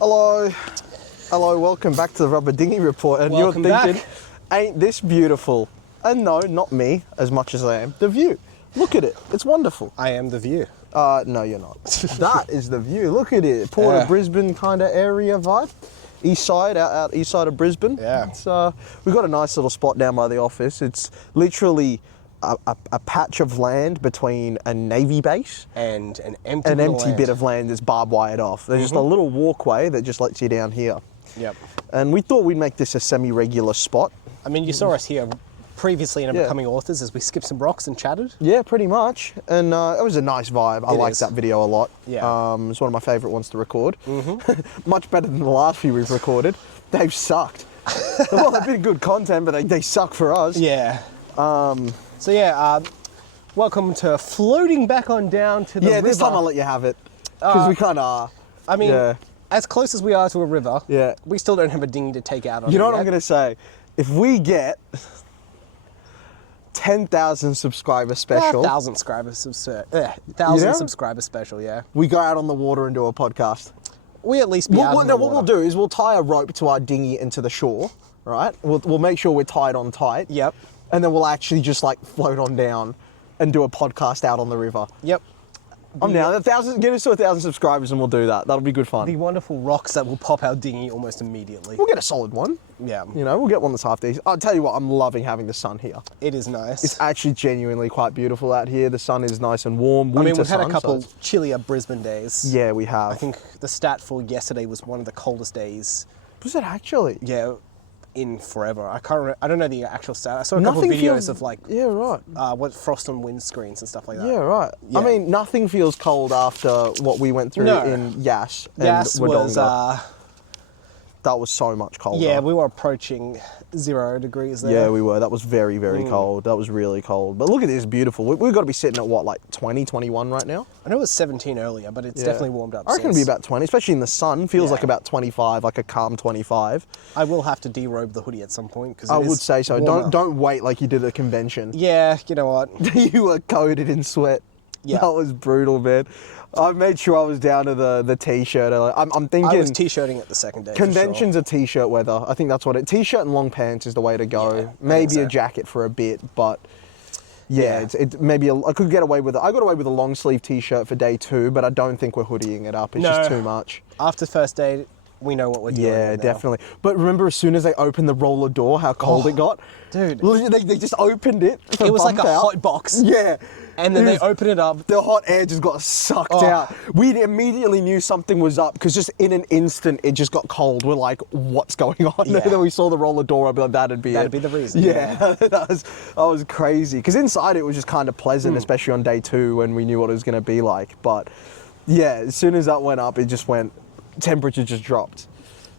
Hello, welcome back to the Rubber Dinghy Report. And Welcome you're thinking, back. ain't this beautiful? And no, not me, as much as I am. The view. Look at it. It's wonderful. I am the view. No, you're not. That is the view. Look at it. Port of Brisbane kind of area vibe. East side, out east side of Brisbane. Yeah. It's, we've got a nice little spot down by the office. It's literally a patch of land between a Navy base And an empty bit of land that's barbed wired off. There's just a little walkway that just lets you down here. Yep. And we thought we'd make this a semi-regular spot. I mean, you saw us here previously in Becoming Authors as we skipped some rocks and chatted. Yeah, pretty much. And it was a nice vibe. I liked is. that video a lot. Yeah. It's one of my favourite ones to record. Much better than the last few we've recorded. They've sucked. Well, they've been good content, but they suck for us. Yeah. Welcome to floating back on down to the river. Yeah, this time I'll let you have it. Because we kind of are. I mean, as close as we are to a river, we still don't have a dinghy to take out on. You know what I'm going to say? If we get 10,000 subscriber special. 1,000 subscriber special, yeah. We go out on the water and do a podcast. We at least be out on the what we'll do is we'll tie a rope to our dinghy into the shore, right? We'll make sure we're tied on tight. Yep. And then we'll actually just like float on down and do a podcast out on the river. Yep. I'm down. Get us to 1,000 subscribers and we'll do that. That'll be good fun. The wonderful rocks that will pop our dinghy almost immediately. We'll get a solid one. Yeah. You know, we'll get one that's half decent. I'll tell you what, I'm loving having the sun here. It is nice. It's actually genuinely quite beautiful out here. The sun is nice and warm. Winter we've had sun, a couple so chillier Brisbane days. Yeah, we have. I think the stat for yesterday was one of the coldest days. Was it actually? Yeah, in forever. I can't remember, I don't know the actual stat. I saw a couple of videos of like what frost on windscreens and stuff like that. Yeah, right. Yeah. I mean, nothing feels cold after what we went through in Yass and Wodonga. That was so much colder. Yeah, we were approaching 0 degrees there. Yeah, we were. That was very, very cold. That was really cold. But look at this, beautiful. We've got to be sitting at what, like 20, 21 right now? I know it was 17 earlier, but it's definitely warmed up I reckon it'll be about 20, especially in the sun. Feels like about 25, like a calm 25. I will have to derobe the hoodie at some point. Cause I would say so. Warmer. Don't wait like you did at a convention. Yeah, you know what? You were coated in sweat. Yeah. That was brutal, man. I made sure I was down to the t-shirt. I'm thinking. I was t-shirting it the second day. Conventions are t-shirt weather. I think that's what it. T-shirt and long pants is the way to go. Yeah, maybe a jacket for a bit, but maybe I could get away with it. I got away with a long sleeve t-shirt for day 2, but I don't think we're hoodieing it up. It's just too much. After the first day, we know what we're doing. Yeah, definitely. But remember, as soon as they opened the roller door, how cold it got. Dude, they just opened it. It was like a hot box. Yeah. And then they open it up. The hot air just got sucked out. We immediately knew something was up because just in an instant it just got cold. We're like, what's going on? Yeah. And then we saw the roller door up, like, that'd be the reason. Yeah, that was crazy. Because inside it was just kind of pleasant, especially on day 2 when we knew what it was going to be like. But yeah, as soon as that went up, it just went, temperature just dropped.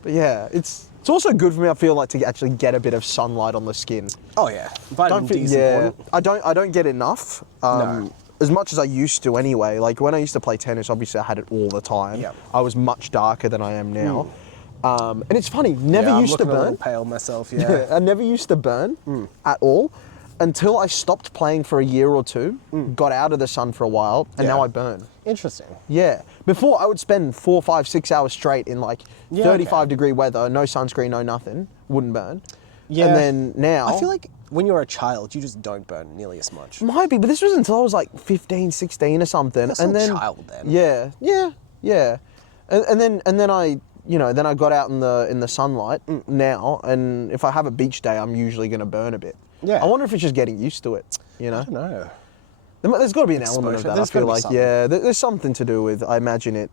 But yeah, it's also good for me, I feel like, to actually get a bit of sunlight on the skin. Oh yeah, vitamin D is important. I don't get enough. No. As much as I used to anyway. Like when I used to play tennis, obviously I had it all the time. Yep. I was much darker than I am now. And it's funny, never used to burn. I'm looking a little pale myself, yeah. I never used to burn at all until I stopped playing for a year or 2, got out of the sun for a while, and now I burn. Interesting. Yeah. Before, I would spend 4, 5, 6 hours straight in like 35-degree weather, no sunscreen, no nothing, wouldn't burn. Yeah. And then now... I feel like when you're a child, you just don't burn nearly as much. Might be, but this was until I was like 15, 16 or something. That's and then, a child then. Yeah. And then I... You know, then I got out in the sunlight now, and if I have a beach day, I'm usually going to burn a bit. Yeah. I wonder if it's just getting used to it, you know? I don't know. There's got to be an element of that, I feel like. Yeah, there's something to do with, I imagine it,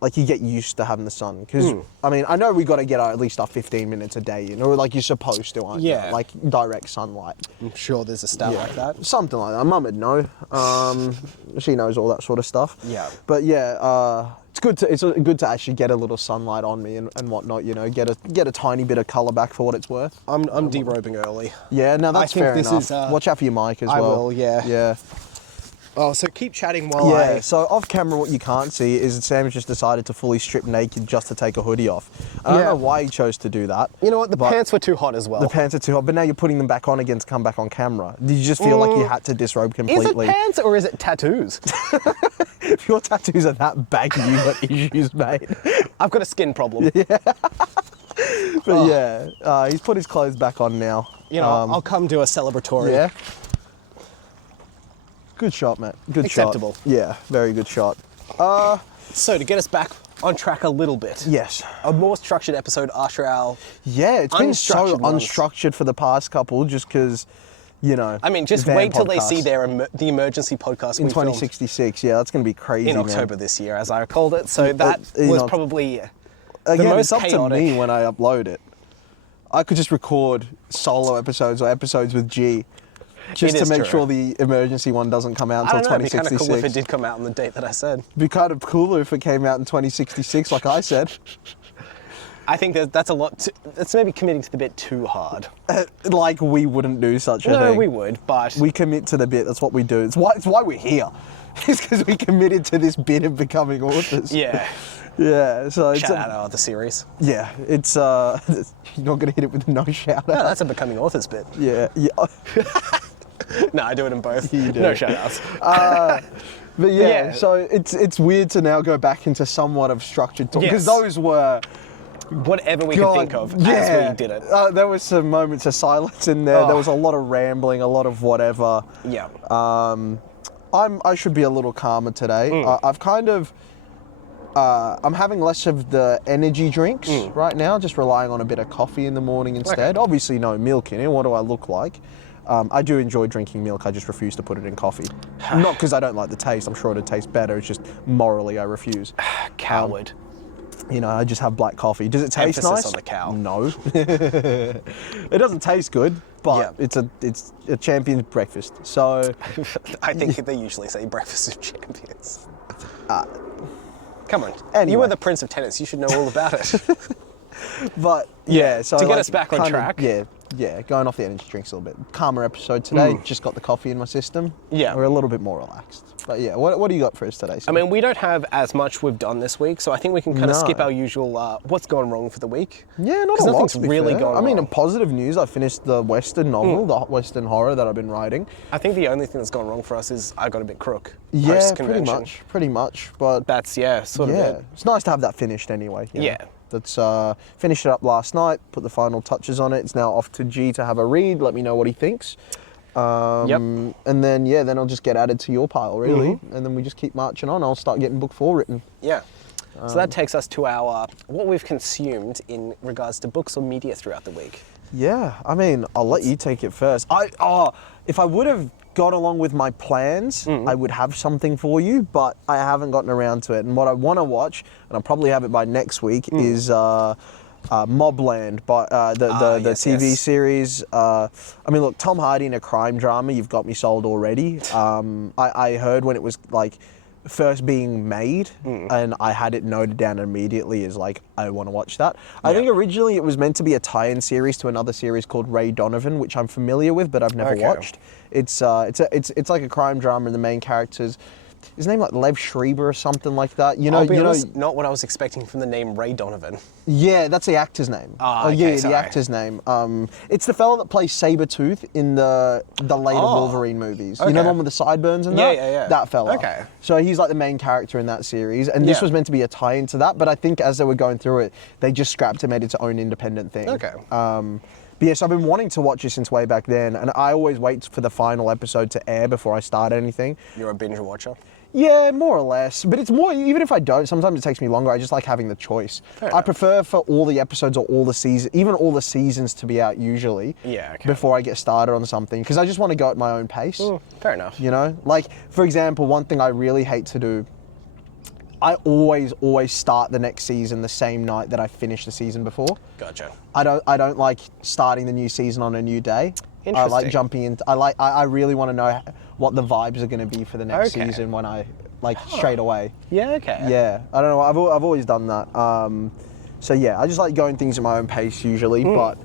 like you get used to having the sun. Because, I mean, I know we got to get at least our 15 minutes a day, you know, like you're supposed to, aren't you? Like direct sunlight. I'm sure there's a stat like that. Something like that. Mum would know. She knows all that sort of stuff. Yeah. But yeah, it's good to actually get a little sunlight on me and whatnot, you know, get a tiny bit of colour back for what it's worth. I'm derobing early. Yeah, no, that's fair enough. Watch out for your mic as well. I will, yeah. Yeah. Oh, so keep chatting while Yeah, so off camera what you can't see is Sam's just decided to fully strip naked just to take a hoodie off. I don't know why he chose to do that. You know what, the pants were too hot as well. The pants are too hot, but now you're putting them back on again to come back on camera. Did you just feel like you had to disrobe completely? Is it pants or is it tattoos? If your tattoos are that baggy, you've got issues, mate. I've got a skin problem. But yeah, he's put his clothes back on now. You know, I'll come do a celebratory. Yeah. Good shot, mate. Good Acceptable. shot. Yeah, very good shot. So to get us back on track a little bit. Yes. A more structured episode after our it's been so unstructured ones. unstructured for the past couple just because, you know. I mean, just van wait till they podcast. see the emergency podcast In we filmed 2066, yeah, that's going to be crazy, in October this year, as I called it. So that you was know, probably the Again, most it's up chaotic. to me when I upload it. I could just record solo episodes or episodes with G just It to is make true. sure the emergency one doesn't come out I until don't know, it'd be kind of 2066. cool if it did come out on the date that I said. It'd be kind of cooler if it came out in 2066, like I said. I think that's a lot. That's maybe committing to the bit too hard. Like we wouldn't do such a No, thing. we would, but We commit to the bit. That's what we do. It's why we're here. It's because we committed to this bit of becoming authors. yeah. Yeah. So it's Shout out our other series. yeah. It's you're not gonna hit it with a no shout No, out. that's a becoming authors bit. Yeah. Yeah. No, I do it in both. You do. No shout outs. But yeah, Yeah. so it's weird to now go back into somewhat of structured talk because Yes. those were Whatever we could think of as we did it. There was some moments of silence in there. Oh. There was a lot of rambling, a lot of whatever. Yeah. I should be a little calmer today. I've kind of I'm having less of the energy drinks right now, just relying on a bit of coffee in the morning instead. Okay. Obviously no milk in it. What do I look like? I do enjoy drinking milk, I just refuse to put it in coffee. Not because I don't like the taste, I'm sure it'd taste better, it's just morally I refuse. Coward. You know, I just have black coffee. Does it taste Emphasis nice? on the cow. No. It doesn't taste good, but it's a champion's breakfast. So I think they usually say breakfast of champions. Come on. Anyway. You were the Prince of Tennis. You should know all about it. but yeah, so to get like, us back on kind of- track. Yeah, going off the energy drinks a little bit. Calmer episode today, just got the coffee in my system. Yeah. We're a little bit more relaxed. But yeah, what do you got for us today, I Sam? mean, we don't have as much we've done this week, so I think we can kind of No. skip our usual what's gone wrong for the week. Yeah, not 'Cause a lot, nothing's to be really fair. gone I mean, in wrong. positive news, I finished the Western novel, the Western horror that I've been writing. I think the only thing that's gone wrong for us is I got a bit crook Yeah, post-convention. pretty much. But That's, sort of yeah, it. it's nice to have that finished anyway. you know. Yeah. That's finished it up last night, put the final touches on it. It's now off to G to have a read, let me know what he thinks. And then I'll just get added to your pile, really. And then we just keep marching on. I'll start getting book 4 written. Yeah. So that takes us to our what we've consumed in regards to books or media throughout the week. Yeah, I mean, I'll let you take it first. If I would have got along with my plans, I would have something for you, but I haven't gotten around to it. And what I want to watch, and I'll probably have it by next week, is Mobland, the TV series. I mean, look, Tom Hardy in a crime drama, you've got me sold already. I heard when it was like first being made, and I had it noted down immediately as like, I want to watch that. I think originally it was meant to be a tie-in series to another series called Ray Donovan, which I'm familiar with, but I've never watched. It's like a crime drama, and the main characters, his name like Lev Schreiber or something like that. I'll be honest, not what I was expecting from the name Ray Donovan. Yeah, that's the actor's name. Okay, the sorry. actor's name. It's the fella that plays Sabretooth in the later Wolverine movies. You know okay. the one with the sideburns and that? Yeah. That fella. Okay. So he's like the main character in that series, and this Yeah. was meant to be a tie-in to that, but I think as they were going through it, they just scrapped it, made its own independent thing. Okay. But yes, I've been wanting to watch it since way back then, and I always wait for the final episode to air before I start anything. You're a binge watcher. Yeah, more or less. But it's more, even if I don't, sometimes it takes me longer. I just like having the choice. Fair I enough. prefer for all the episodes or all the seasons, even all the seasons to be out usually. Yeah, okay. Before I get started on something, because I just want to go at my own pace. Fair enough. You know? Like, for example, one thing I really hate to do, I always start the next season the same night that I finished the season before. Gotcha. I don't like starting the new season on a new day. I like Interesting. jumping in. I really want to know what the vibes are going to be for the next Okay. season when I straight away. Yeah, okay. Yeah, I don't know. I've always done that. So yeah, I just like going things at my own pace usually, but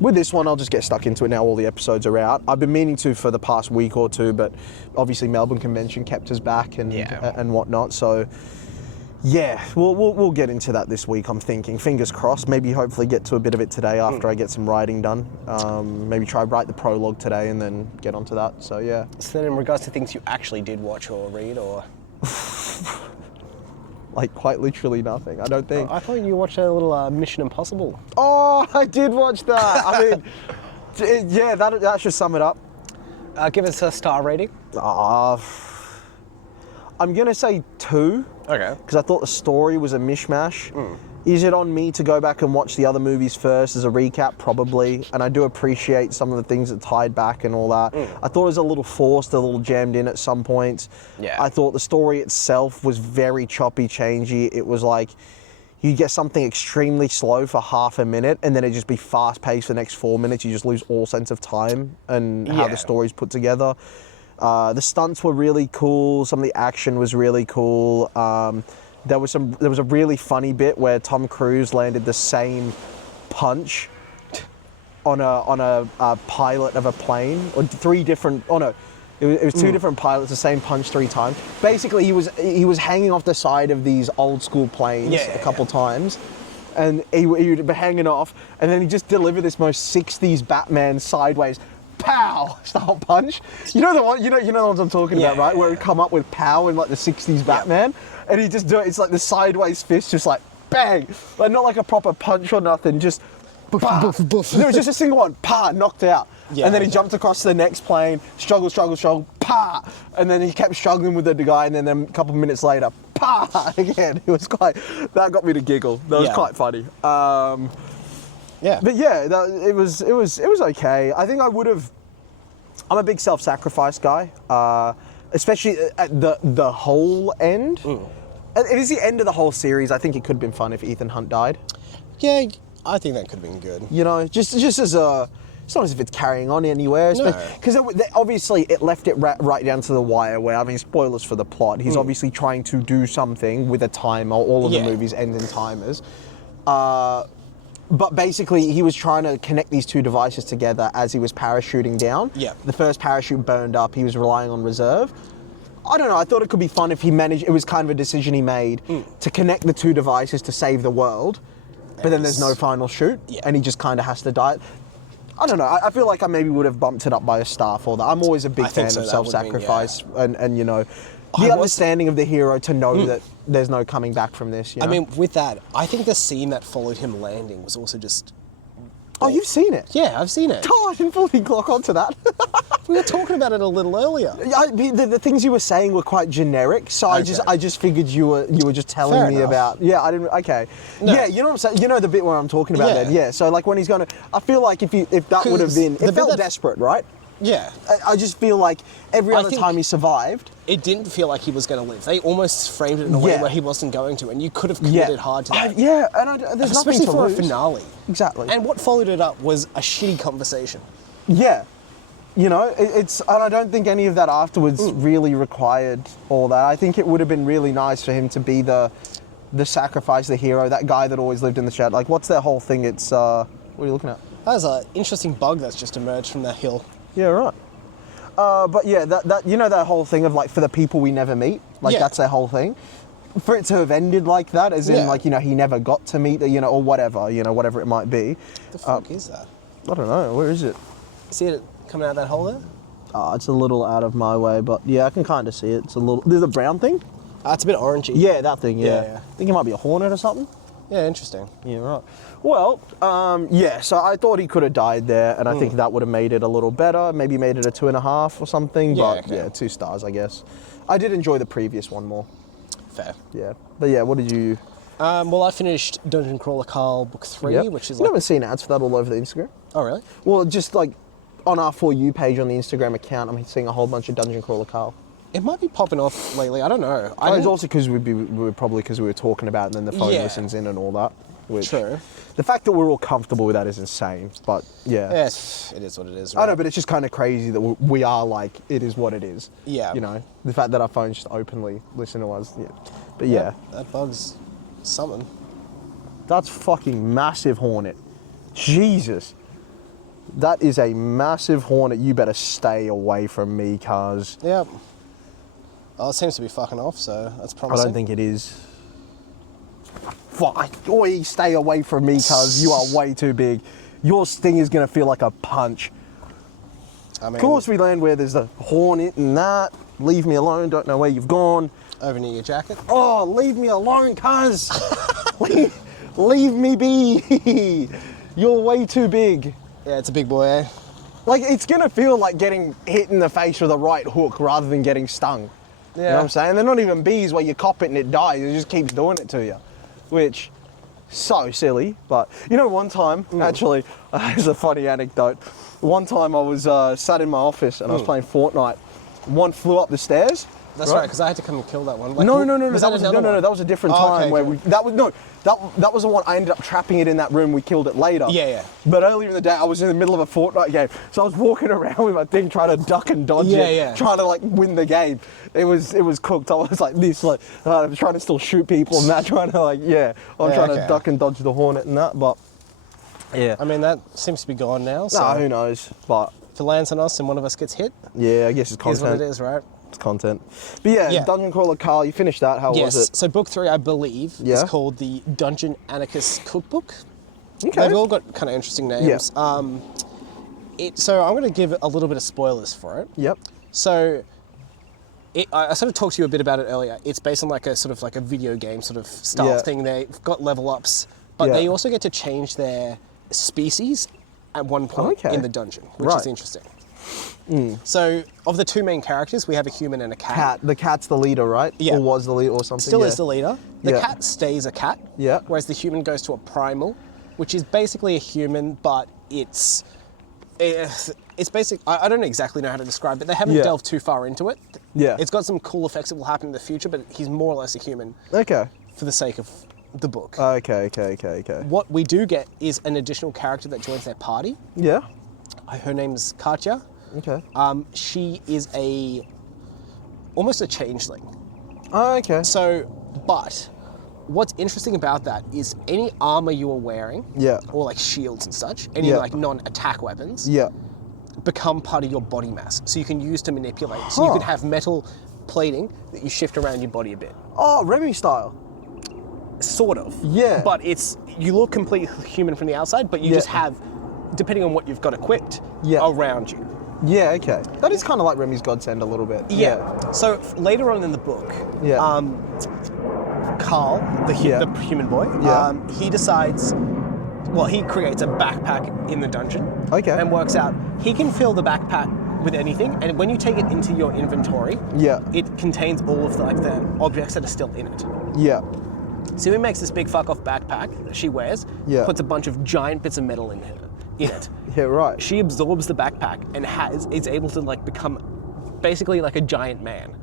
with this one, I'll just get stuck into it now. All the episodes are out. I've been meaning to for the past week or two, but obviously Melbourne Convention kept us back and whatnot. So yeah, we'll get into that this week. I'm thinking, fingers crossed. Maybe hopefully get to a bit of it today after I get some writing done. Maybe try write the prologue today and then get onto that. So yeah. So then, in regards to things you actually did watch or read, or like quite literally nothing, I don't think. I thought you watched a little Mission Impossible. Oh, I did watch that. I mean, yeah, that should sum it up. Give us a star rating. I'm gonna say 2. Okay. Because I thought the story was a mishmash. Is it on me to go back and watch the other movies first as a recap? Probably. And I do appreciate some of the things that tied back and all that. I thought it was a little forced, a little jammed in at some points. Yeah. I thought the story itself was very choppy, changey. It was like you get something extremely slow for half a minute and then it just be fast paced for the next 4 minutes. You just lose all sense of time and how the story's put together. The stunts were really cool. Some of the action was really cool. There was a really funny bit where Tom Cruise landed the same punch on a pilot of a plane, or 3 different. Oh no, it was 2 different pilots, the same punch 3 times. Basically, he was hanging off the side of these old school planes a couple times, and he would be hanging off, and then he just delivered this most 60s Batman sideways. Pow! Style punch. You know the one. You know the ones I'm talking about, right? Where it come up with pow in like the '60s Batman, and he just do it. It's like the sideways fist, just like bang, like not like a proper punch or nothing. Just bah. It was just a single one. Pa, knocked out. Yeah, and then he jumped across to the next plane. Struggle. Pa, and then he kept struggling with the guy, and then a couple of minutes later, pa again. It was that got me to giggle. That was quite funny. Yeah. But yeah, it was okay. I think I'm a big self-sacrifice guy, especially at the whole end. It is the end of the whole series. I think it could have been fun if Ethan Hunt died. Yeah, I think that could have been good. You know, just as it's not as if it's carrying on anywhere. Because obviously it left it right down to the wire where, I mean, spoilers for the plot. He's obviously trying to do something with a timer. All of the movies end in timers. But basically, he was trying to connect these 2 devices together as he was parachuting down. Yeah. The first parachute burned up. He was relying on reserve. I don't know. I thought it could be fun if he managed. It was kind of a decision he made to connect the 2 devices to save the world. But then there's no final shoot, and he just kind of has to die. I don't know. I feel like I maybe would have bumped it up by a star for that. I'm always a big fan of self-sacrifice, and you know, the understanding of the hero to know that there's no coming back from this. You know? I mean, with that, I think the scene that followed him landing was also just... Oh, you've seen it? Yeah, I've seen it. Oh, I didn't fully clock onto that. We were talking about it a little earlier. The things you were saying were quite generic, so I just figured you were just telling me about. Yeah, I didn't. Okay. No. Yeah, you know what I'm saying. You know the bit where I'm talking about. Then. Yeah. So like when he's going to, I feel like if that would have been, it felt desperate, right? Yeah. I just feel like every other time he survived... It didn't feel like he was going to live. They almost framed it in a way where he wasn't going to, and you could have committed hard to that. There's nothing to for lose. a finale. Exactly. And what followed it up was a shitty conversation. Yeah. You know, and I don't think any of that afterwards really required all that. I think it would have been really nice for him to be the sacrifice, the hero, that guy that always lived in the shadow. Like, what's their whole thing? It's, what are you looking at? That was an interesting bug that's just emerged from that hill. Yeah, right. But yeah, that you know that whole thing of like for the people we never meet, like that's their whole thing. For it to have ended like that, as in like, you know, he never got to meet, you know, or whatever, you know, whatever it might be. The fuck is that? I don't know. Where is it? See it coming out that hole there? It's a little out of my way, but yeah, I can kind of see it. It's a little. There's a brown thing. It's a bit orangey. Yeah, that thing. Yeah. I think it might be a hornet or something. Yeah, interesting. Yeah, right. Well, so I thought he could have died there, and I think that would have made it a little better, maybe made it a 2.5 or something, but 2 stars, I guess. I did enjoy the previous one more. Fair. Yeah. But yeah, what did you... Well, I finished Dungeon Crawler Carl Book 3, which is like... You haven't seen ads for that all over the Instagram? Oh, really? Well, just like on our For You page on the Instagram account, I'm seeing a whole bunch of Dungeon Crawler Carl. It might be popping off lately. I don't know. It's also because we were talking about it, and then the phone listens in and all that. True. The fact that we're all comfortable with that is insane. But yeah. Yes, it is what it is. Right? I know, but it's just kind of crazy that we are like, it is what it is. Yeah. You know, the fact that our phones just openly listen to us. Yeah. But yeah. That bug's something. That's fucking massive hornet. Jesus. That is a massive hornet. You better stay away from me, cuz. Yep. Oh, it seems to be fucking off, so that's promising. I don't think it is. Fuck. Oi, stay away from me, cuz. You are way too big. Your sting is going to feel like a punch. I mean, of course we land where there's the hornet and that. Leave me alone. Don't know where you've gone. Over near your jacket. Oh, leave me alone, cuz. leave me be. You're way too big. Yeah, it's a big boy, eh? Like, it's going to feel like getting hit in the face with a right hook rather than getting stung. Yeah. You know what I'm saying? They're not even bees where you cop it and it dies. It just keeps doing it to you. Which, so silly. But, you know, one time, actually, it's a funny anecdote. One time I was sat in my office and I was playing Fortnite. One flew up the stairs. That's right, because I had to come and kill that one. Like, No, that was a different time where that was the one I ended up trapping it in that room. We killed it later. Yeah. But earlier in the day, I was in the middle of a Fortnite game, so I was walking around with my thing, trying to duck and dodge it, trying to like win the game. It was cooked. I was like this, like trying to still shoot people and that, trying to to duck and dodge the hornet and that. But yeah, I mean that seems to be gone now. So who knows? But if it lands on us and one of us gets hit, yeah, I guess it's content. Here's what it is, right? It's content. But yeah, Dungeon Crawler Carl, you finished that. How was it? So book 3, I believe, is called the Dungeon Anarchist Cookbook. Okay. They've all got kind of interesting names. Yeah. So I'm going to give a little bit of spoilers for it. Yep. So I sort of talked to you a bit about it earlier. It's based on like a sort of like a video game sort of style thing. They've got level ups, but they also get to change their species at one point in the dungeon, which is interesting. So, of the 2 main characters, we have a human and a cat. The cat's the leader, right? Yeah. Or was the leader or something? Still is the leader. The cat stays a cat. Yeah. Whereas the human goes to a primal, which is basically a human, but it's basic. I don't exactly know how to describe it. They haven't delved too far into it. Yeah. It's got some cool effects that will happen in the future, but he's more or less a human. Okay. For the sake of the book. Okay. What we do get is an additional character that joins their party. Yeah. Her name's Katya. Okay. She is almost a changeling. Oh, okay. So, but what's interesting about that is any armor you are wearing, or like shields and such, any like non-attack weapons, become part of your body mass. So you can use to manipulate. So you can have metal plating that you shift around your body a bit. Oh, Remy style. Sort of. Yeah. But you look completely human from the outside, but you just have, depending on what you've got equipped, around you. Yeah, okay. That is kind of like Remy's Godsend a little bit. Yeah. So later on in the book, Carl, the human boy, he decides, he creates a backpack in the dungeon. Okay. And works out he can fill the backpack with anything, and when you take it into your inventory, it contains all of the objects that are still in it. Yeah. So he makes this big fuck off backpack that she wears, puts a bunch of giant bits of metal in it. Yeah, right. She absorbs the backpack and is able to like become basically like a giant man.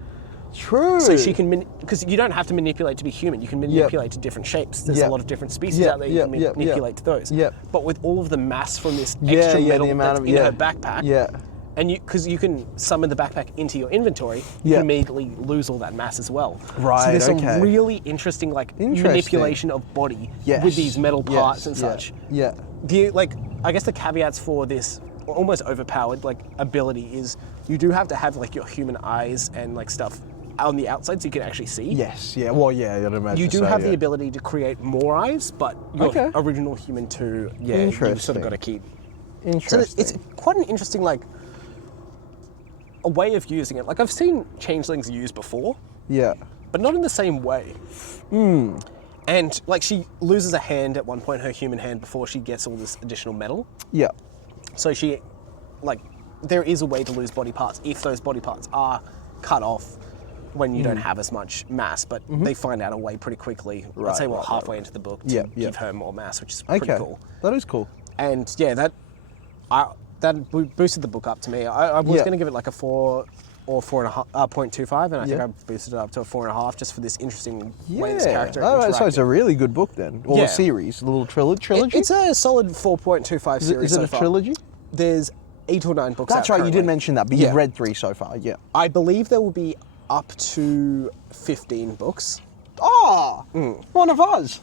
True. So she can, because you don't have to manipulate to be human. You can manipulate to different shapes. There's a lot of different species out there. You can manipulate to those. But with all of the mass from this extra metal that's in her backpack, and because you can summon the backpack into your inventory, you can immediately lose all that mass as well. Right. So there's some really interesting manipulation of body with these metal parts and such. Yeah. I guess the caveats for this almost overpowered ability is you do have to have your human eyes and stuff on the outside so you can actually see. Yes, yeah, well, yeah, I'd imagine you do have the ability to create more eyes, but your original human too, you've sort of got to keep. Interesting. So it's quite an interesting a way of using it. I've seen changelings used before. Yeah. But not in the same way. And she loses a hand at one point, her human hand, before she gets all this additional metal. Yeah. So she, there is a way to lose body parts if those body parts are cut off when you don't have as much mass, but they find out a way pretty quickly. I'd say halfway into the book to give her more mass, which is pretty cool. That is cool. And that boosted the book up to me. I was going to give it a 4 or 4.25, and I think I boosted it up to a 4.5 just for this interesting way this character interacted. So it's a really good book then, or a series, a little trilogy. It's a solid 4.25 series. Is it a trilogy? There's 8 or 9 books. That's out right. You did mention that, but you've read 3 so far. Yeah. I believe there will be up to 15 books. One of us.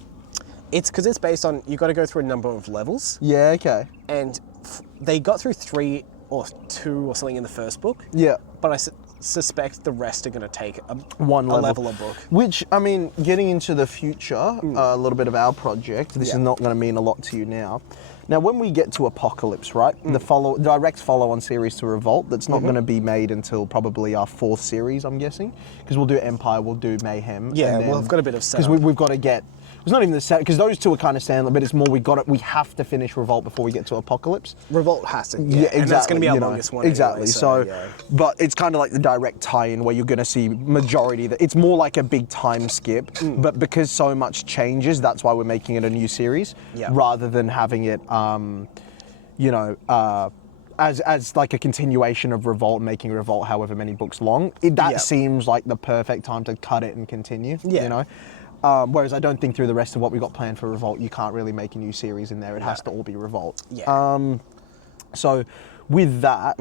It's because it's based on, you got to go through a number of levels. Yeah, okay. And they got through 3 or 2 or something in the first book. Yeah. But I suspect the rest are going to take a level of book. Which, I mean, getting into the future, a little bit of our project, this is not going to mean a lot to you now. Now, when we get to Apocalypse, right, the direct follow-on series to Revolt, that's not going to be made until probably our 4th series, I'm guessing, because we'll do Empire, we'll do Mayhem. Yeah, well, I've got a bit of setup. Because we've got to get... It's not even the set, because those two are kind of standard, but it's more we have to finish Revolt before we get to Apocalypse. Revolt has to, yeah exactly. And that's going to be our longest one. Exactly. Anyway, so but it's kind of like the direct tie-in where you're going to see majority that it's more like a big time skip, but because so much changes, that's why we're making it a new series rather than having it, as like a continuation of Revolt, making Revolt however many books long. That seems like the perfect time to cut it and continue. You know. Whereas I don't think through the rest of what we got planned for Revolt, you can't really make a new series in there. It has to all be Revolt. Yeah. So with that,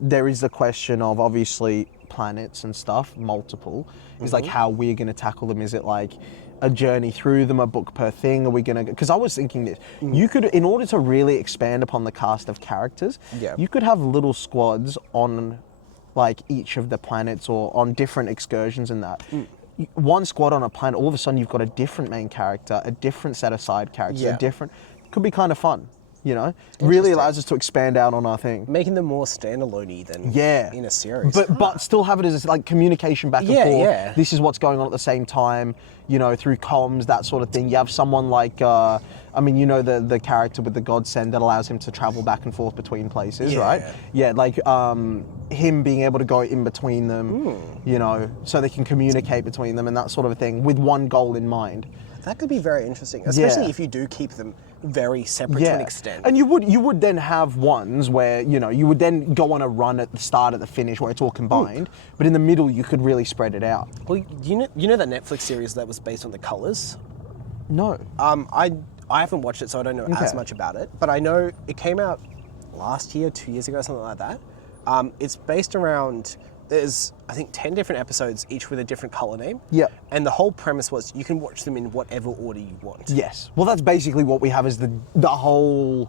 there is the question of obviously planets and stuff, multiple. Is like how we're going to tackle them. Is it like a journey through them, a book per thing? Are we going to... Because I was thinking this. You could, in order to really expand upon the cast of characters, you could have little squads on like each of the planets or on different excursions and that. One squad on a planet, all of a sudden you've got a different main character, a different set of side characters, a different... Could be kind of fun, you know? Really allows us to expand out on our thing. Making them more standalone-y than in a series. But still have it as like communication back and forth. This is what's going on at the same time, you know, through comms, that sort of thing. You have someone like, I mean, you know, the character with the godsend that allows him to travel back and forth between places, right? Yeah, like him being able to go in between them, you know, so they can communicate between them and that sort of thing with one goal in mind. That could be very interesting, especially if you do keep them very separate to an extent. And you would then have ones where, you know, you would then go on a run at the start, at the finish, where it's all combined, but in the middle you could really spread it out. Well, you know that Netflix series that was based on the colours? No. I haven't watched it, so I don't know as much about it, but I know it came out last year, 2 years ago, something like that. It's based around... There's, I think, 10 different episodes, each with a different colour name. Yeah. And the whole premise was you can watch them in whatever order you want. Yes. Well, that's basically what we have is the whole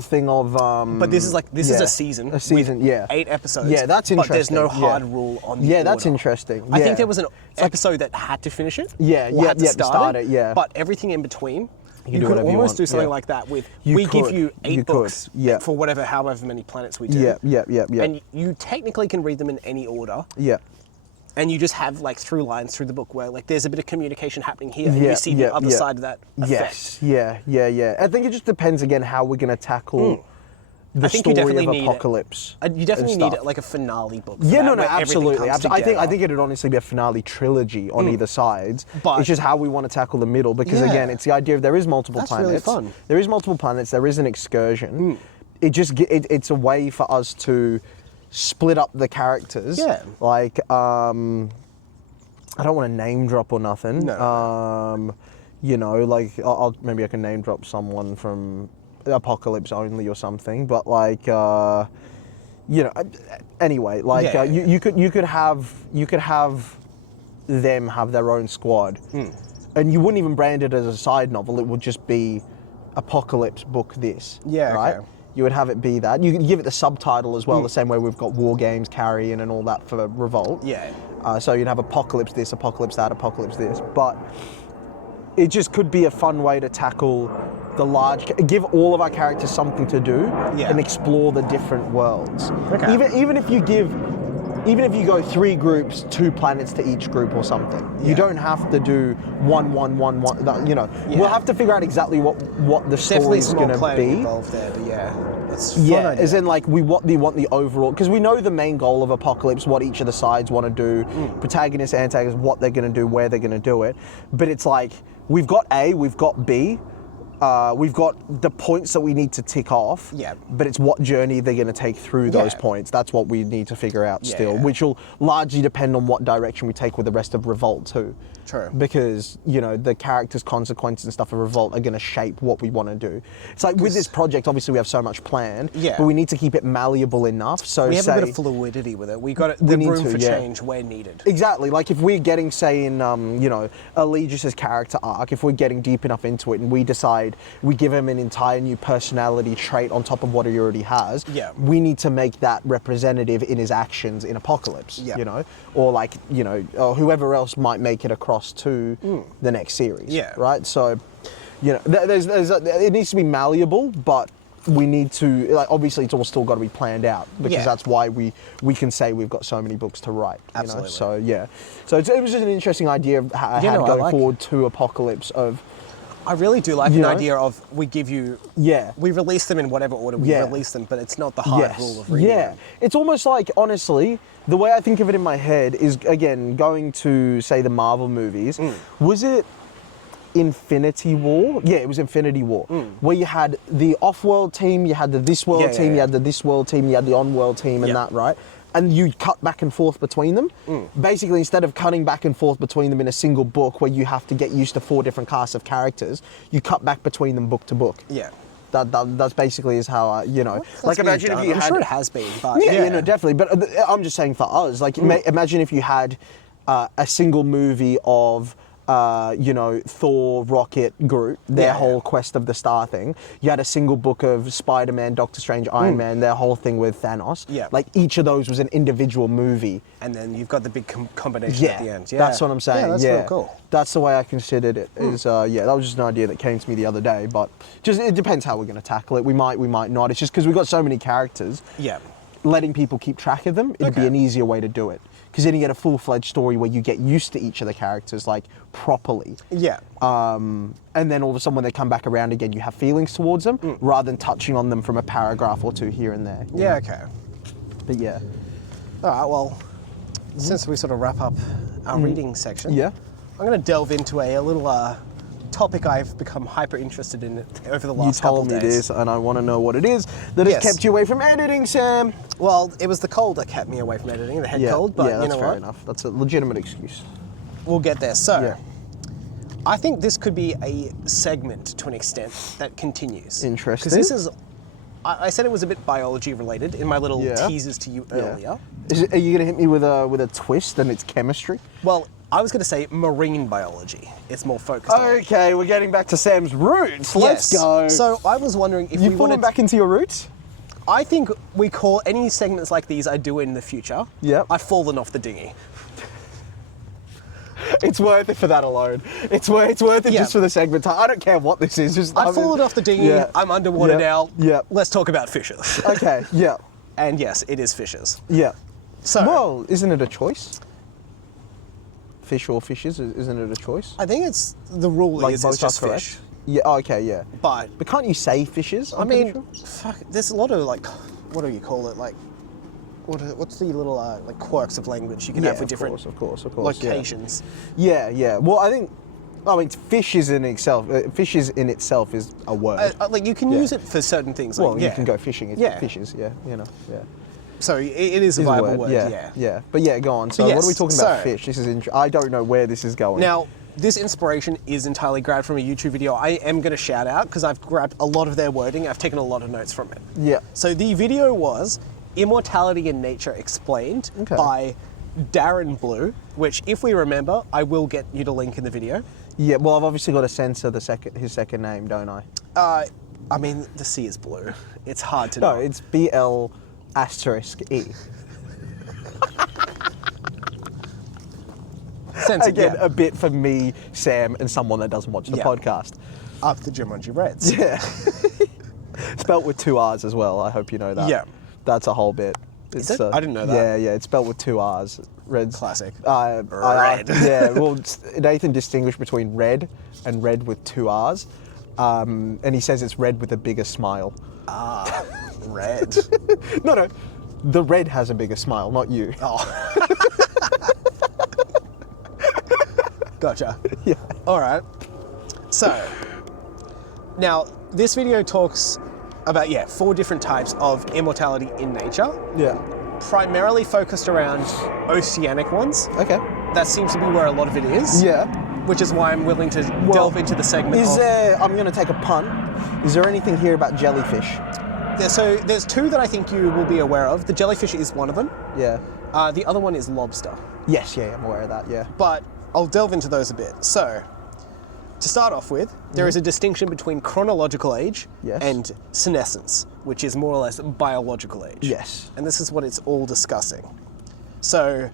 thing of... but this is like, this is a season. A season, with 8 episodes. Yeah, that's interesting. But there's no hard rule on the order. that's interesting. I think there was an episode that had to finish it. Had to start it. But everything in between... You could almost do something like that with, we give you 8 books for however many planets we do. And you technically can read them in any order. And you just have like through lines through the book where like there's a bit of communication happening here and you see the other side of that effect. I think it just depends again how we're going to tackle the story of Apocalypse. You definitely need like a finale book. Absolutely. I think it'd honestly be a finale trilogy on either sides. But it's just how we want to tackle the middle because again, it's the idea of there is multiple planets. That's really fun. There is multiple planets. There is an excursion. It's a way for us to split up the characters. Like I don't want to name drop or nothing. No. You know, like maybe I can name drop someone from Apocalypse only or something, but like you know, anyway, like you could have them have their own squad, and you wouldn't even brand it as a side novel. It would just be Apocalypse book this, right? Okay. You would have it be that. You could give it the subtitle as well, the same way we've got War Games, Carrion, and all that for Revolt. So you'd have Apocalypse this, Apocalypse that, Apocalypse this, but it just could be a fun way to tackle the give all of our characters something to do and explore the different worlds. Even if you go 3 groups, 2 planets to each group or something, you don't have to do one. You know, we'll have to figure out exactly what the story is going to be. Involved there, but it's fun idea. As in like we want the overall, because we know the main goal of Apocalypse, what each of the sides want to do, protagonists, antagonists, what they're going to do, where they're going to do it. But it's like we've got A, we've got B. We've got the points that we need to tick off, but it's what journey they're going to take through those points. That's what we need to figure out still, which will largely depend on what direction we take with the rest of Revolt too. True. Because, you know, the character's consequences and stuff of revolt are going to shape what we want to do. It's like with this project, obviously we have so much planned, but we need to keep it malleable enough. So we have a bit of fluidity with it. We got the room for change where needed. Exactly. Like if we're getting, say, in, you know, Allegius's character arc, if we're getting deep enough into it and we decide we give him an entire new personality trait on top of what he already has, we need to make that representative in his actions in Apocalypse, you know, or like, you know, or whoever else might make it across to the next series, right? So, you know, it needs to be malleable, but we need to, like, obviously it's all still got to be planned out, because that's why we can say we've got so many books to write. Absolutely. You know? So it was just an interesting idea of how going forward to Apocalypse of. I really do like an idea of we give you, we release them in whatever order we release them, but it's not the hard rule of reading them. It's almost like, honestly, the way I think of it in my head is, again, going to, say, the Marvel movies. Was it Infinity War? Yeah, it was Infinity War, where you had the off-world team, you had the this-world team, you had the this-world team, you had the on-world team, and that, right? And you cut back and forth between them. Basically, instead of cutting back and forth between them in a single book where you have to get used to 4 different casts of characters, you cut back between them book to book. Yeah. That's basically is how I, you know, like imagine if you had. I'm sure it has been, but you know, definitely. But I'm just saying for us, like imagine if you had a single movie of. You know, Thor, Rocket, Groot, their whole quest of the Star thing. You had a single book of Spider-Man, Doctor Strange, Iron Man, their whole thing with Thanos. Yeah. Like each of those was an individual movie. And then you've got the big combination at the end. Yeah, that's what I'm saying. Yeah, that's really cool. That's the way I considered it. Is that was just an idea that came to me the other day. But just it depends how we're going to tackle it. We might not. It's just because we've got so many characters. Yeah. Letting people keep track of them, it'd be an easier way to do it. Because then you get a full-fledged story where you get used to each of the characters, like, properly. Yeah. And then all of a sudden when they come back around again, you have feelings towards them, rather than touching on them from a paragraph or two here and there. Yeah, okay. But yeah. All right, well, since we sort of wrap up our reading section, I'm going to delve into a little topic I've become hyper interested in over the last couple of days. You told me this, and I want to know what it is that has kept you away from editing, Sam. Well, it was the cold that kept me away from editing, the head cold, but that's you know fair what? enough. That's a legitimate excuse. We'll get there. So, I think this could be a segment to an extent that continues. Interesting. Because this is, I said it was a bit biology related in my little teasers to you earlier. Are you going to hit me with a twist and it's chemistry? Well, I was going to say marine biology. It's more focused on. Okay, we're getting back to Sam's roots. Let's go. So I was wondering if we wanted back into your roots? I think we call any segments like these I do in the future. Yep. I've fallen off the dinghy. It's worth it for that alone. It's worth it just for the segment. I don't care what this is. Just I've fallen off the dinghy. I'm underwater now. Yeah. Let's talk about fishes. Okay. Yeah. And yes, it is fishes. Yeah. So. Well, isn't it a choice? Fish or fishes? Isn't it a choice? I think it's the rule Like is both it's just are correct? fish. Yeah. Oh, okay. Yeah. But can't you say fishes? I mean, fuck. There's a lot of like, what do you call it? Like, what's the little like quirks of language you can have with different of course, locations? Yeah. Well, I mean, fishes in itself is a word. Like you can use it for certain things. Well, like, you can go fishing. It's fishes. Yeah. You know. Yeah. So it is a viable word. Yeah. But yeah, go on. So what are we talking about? Fish. This is. I don't know where this is going. Now, this inspiration is entirely grabbed from a YouTube video. I am going to shout out because I've grabbed a lot of their wording. I've taken a lot of notes from it. Yeah. So the video was Immortality in Nature Explained by Darren Blue, which, if we remember, I will get you to link in the video. Yeah. Well, I've obviously got to censor his second name, don't I? I mean, the sea is blue. It's hard to know. No, it's BL**E. Again, a bit for me, Sam, and someone that doesn't watch the podcast. Up the Jumanji Reds. Yeah. Spelt with 2 R's as well, I hope you know that. Yeah. That's a whole bit. Is it? I didn't know that. Yeah, it's spelled with 2 R's. Reds. Classic. Red. Yeah, well, Nathan distinguished between red and red with 2 R's. And he says it's red with a bigger smile. Ah, red. No. The red has a bigger smile, not you. Oh. Gotcha. Yeah. All right. So, now this video talks about 4 different types of immortality in nature. Yeah. Primarily focused around oceanic ones. Okay. That seems to be where a lot of it is. Yeah. which is why I'm willing to delve into the segment. I'm going to take a punt. Is there anything here about jellyfish? So there's two that I think you will be aware of. The jellyfish is one of them. Yeah. The other one is lobster. Yes, yeah, I'm aware of that, yeah. But I'll delve into those a bit. So, to start off with, there is a distinction between chronological age and senescence, which is more or less biological age. Yes. And this is what it's all discussing. So,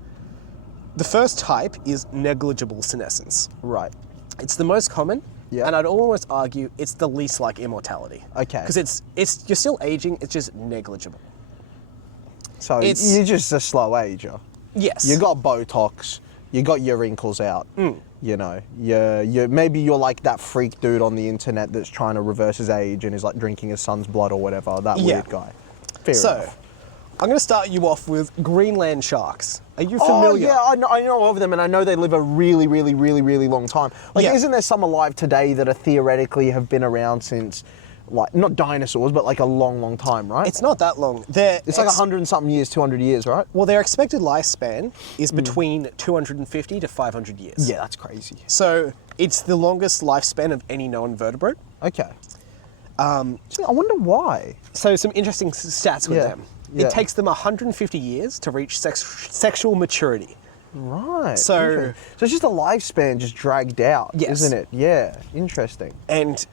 the first type is negligible senescence. Right. It's the most common, Yeah. and I'd almost argue it's the least like immortality. Okay. Because it's you're still aging, it's just negligible. So you're just a slow ager. Yes. You got Botox, you got your wrinkles out. You know, maybe you're like that freak dude on the internet that's trying to reverse his age and is like drinking his son's blood or whatever. That weird guy. Fair enough. I'm going to start you off with Greenland sharks. Are you familiar? Oh, yeah, I know of them, and I know they live a really, really, really, really long time. Like, isn't there some alive today that are theoretically have been around since, like, not dinosaurs, but like a long, long time, right? It's not that long. It's like 100 and something years, 200 years, right? Well, their expected lifespan is between 250 to 500 years. Yeah, that's crazy. So it's the longest lifespan of any known vertebrate. Okay. I wonder why. So some interesting stats with them. Yeah. It takes them 150 years to reach sexual maturity. Right. So it's just a lifespan just dragged out, isn't it? Yeah, interesting. And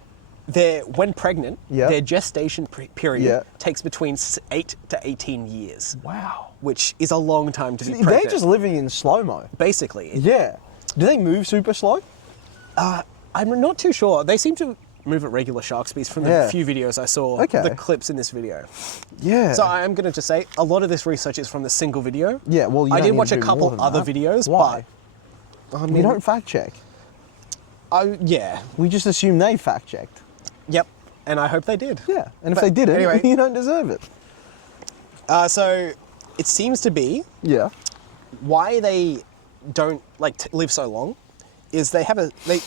when pregnant, their gestation period takes between 8 to 18 years. Wow. Which is a long time to be pregnant. They're just living in slow-mo. Basically. Yeah. Do they move super slow? I'm not too sure. They seem to move at regular shark speeds from the few videos I saw, the clips in this video. Yeah. So I am going to just say, a lot of this research is from the single video. Yeah, well, I did watch a couple other videos, Why? but... I mean, we don't fact check. Yeah. We just assume they fact checked. Yep. And I hope they did. Yeah. And if they didn't, anyway, you don't deserve it. So it seems to be why they don't live so long is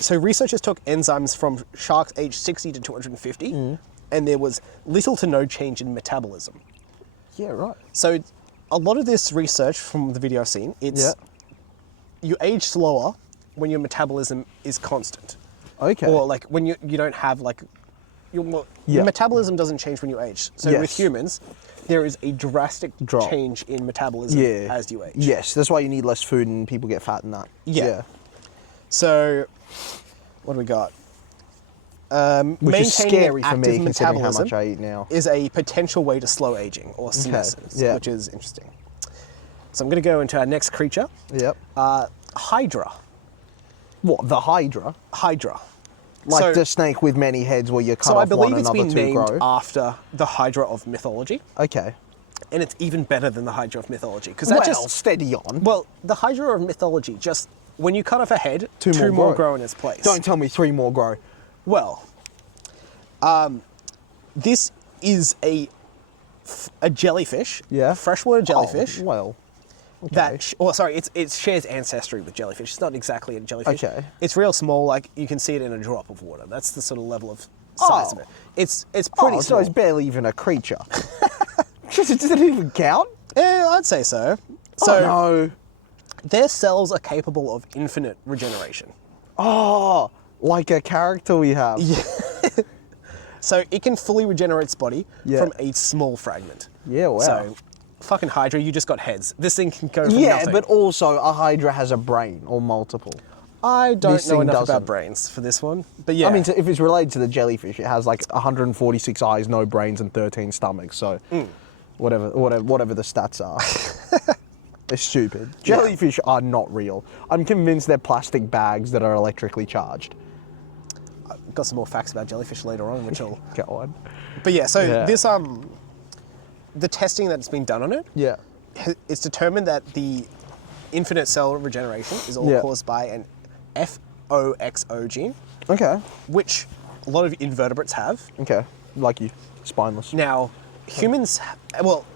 so researchers took enzymes from sharks aged 60 to 250 and there was little to no change in metabolism. Yeah, right. So a lot of this research from the video I've seen, you age slower when your metabolism is constant. Okay. Or like when you don't have your metabolism doesn't change when you age. So with humans, there is a drastic change in metabolism as you age. Yes, that's why you need less food and people get fat and that. Yeah. So, what do we got? Which is scary for me active considering how metabolism much I eat now. is a potential way to slow aging or senescence, Yeah. which is interesting. So I'm going to go into our next creature. Yep. Hydra. What, the Hydra? Hydra. Like the snake with many heads where you cut off one, So I believe it's another been two named grow? after the Hydra of mythology. Okay. And it's even better than the Hydra of mythology. Because steady on. Well, the Hydra of mythology, just when you cut off a head, two more more grow in its place. Don't tell me 3 more grow. Well, this is a jellyfish, freshwater jellyfish. Oh, well, okay. It shares ancestry with jellyfish. It's not exactly a jellyfish. Okay. It's real small, like you can see it in a drop of water. That's the sort of level of size of it. It's pretty small. So it's barely even a creature. Does it even count? Yeah, I'd say so. No. Their cells are capable of infinite regeneration. Oh, like a character we have. Yeah. So it can fully regenerate its body from a small fragment. Yeah, wow. So, fucking Hydra, you just got heads. This thing can go from nothing. But also a Hydra has a brain or multiple. I don't know enough about brains for this one, but yeah. I mean, if it's related to the jellyfish, it has like 146 eyes, no brains, and 13 stomachs. So, whatever the stats are. They're stupid. Jellyfish are not real. I'm convinced they're plastic bags that are electrically charged. I've got some more facts about jellyfish later on, which I'll... Go on. But yeah, so this, the testing that's been done on it, it's determined that the infinite cell regeneration is all caused by an FOXO gene. Okay. Which a lot of invertebrates have. Okay. Like you. Spineless. Now, humans,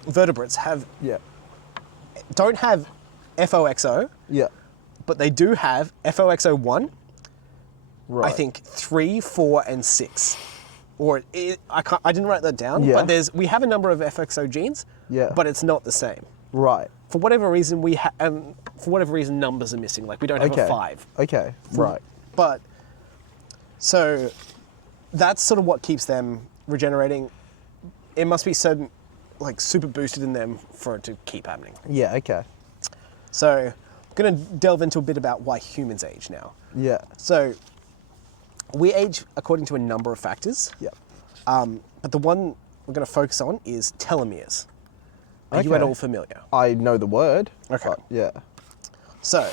vertebrates have... Yeah. Don't have FOXO. Yeah. But they do have FOXO1. Right. I think 3, 4, and 6. I didn't write that down. Yeah. But we have a number of FOXO genes. Yeah. But it's not the same. Right. For whatever reason, numbers are missing. Like we don't have a 5. Okay. Right. But, so, that's sort of what keeps them regenerating. It must be certain, like, super boosted in them for it to keep happening. Yeah, okay. So, I'm going to delve into a bit about why humans age now. Yeah. So, we age according to a number of factors. Yeah. But the one we're going to focus on is telomeres. Are you at all familiar? I know the word. Okay. Yeah. So,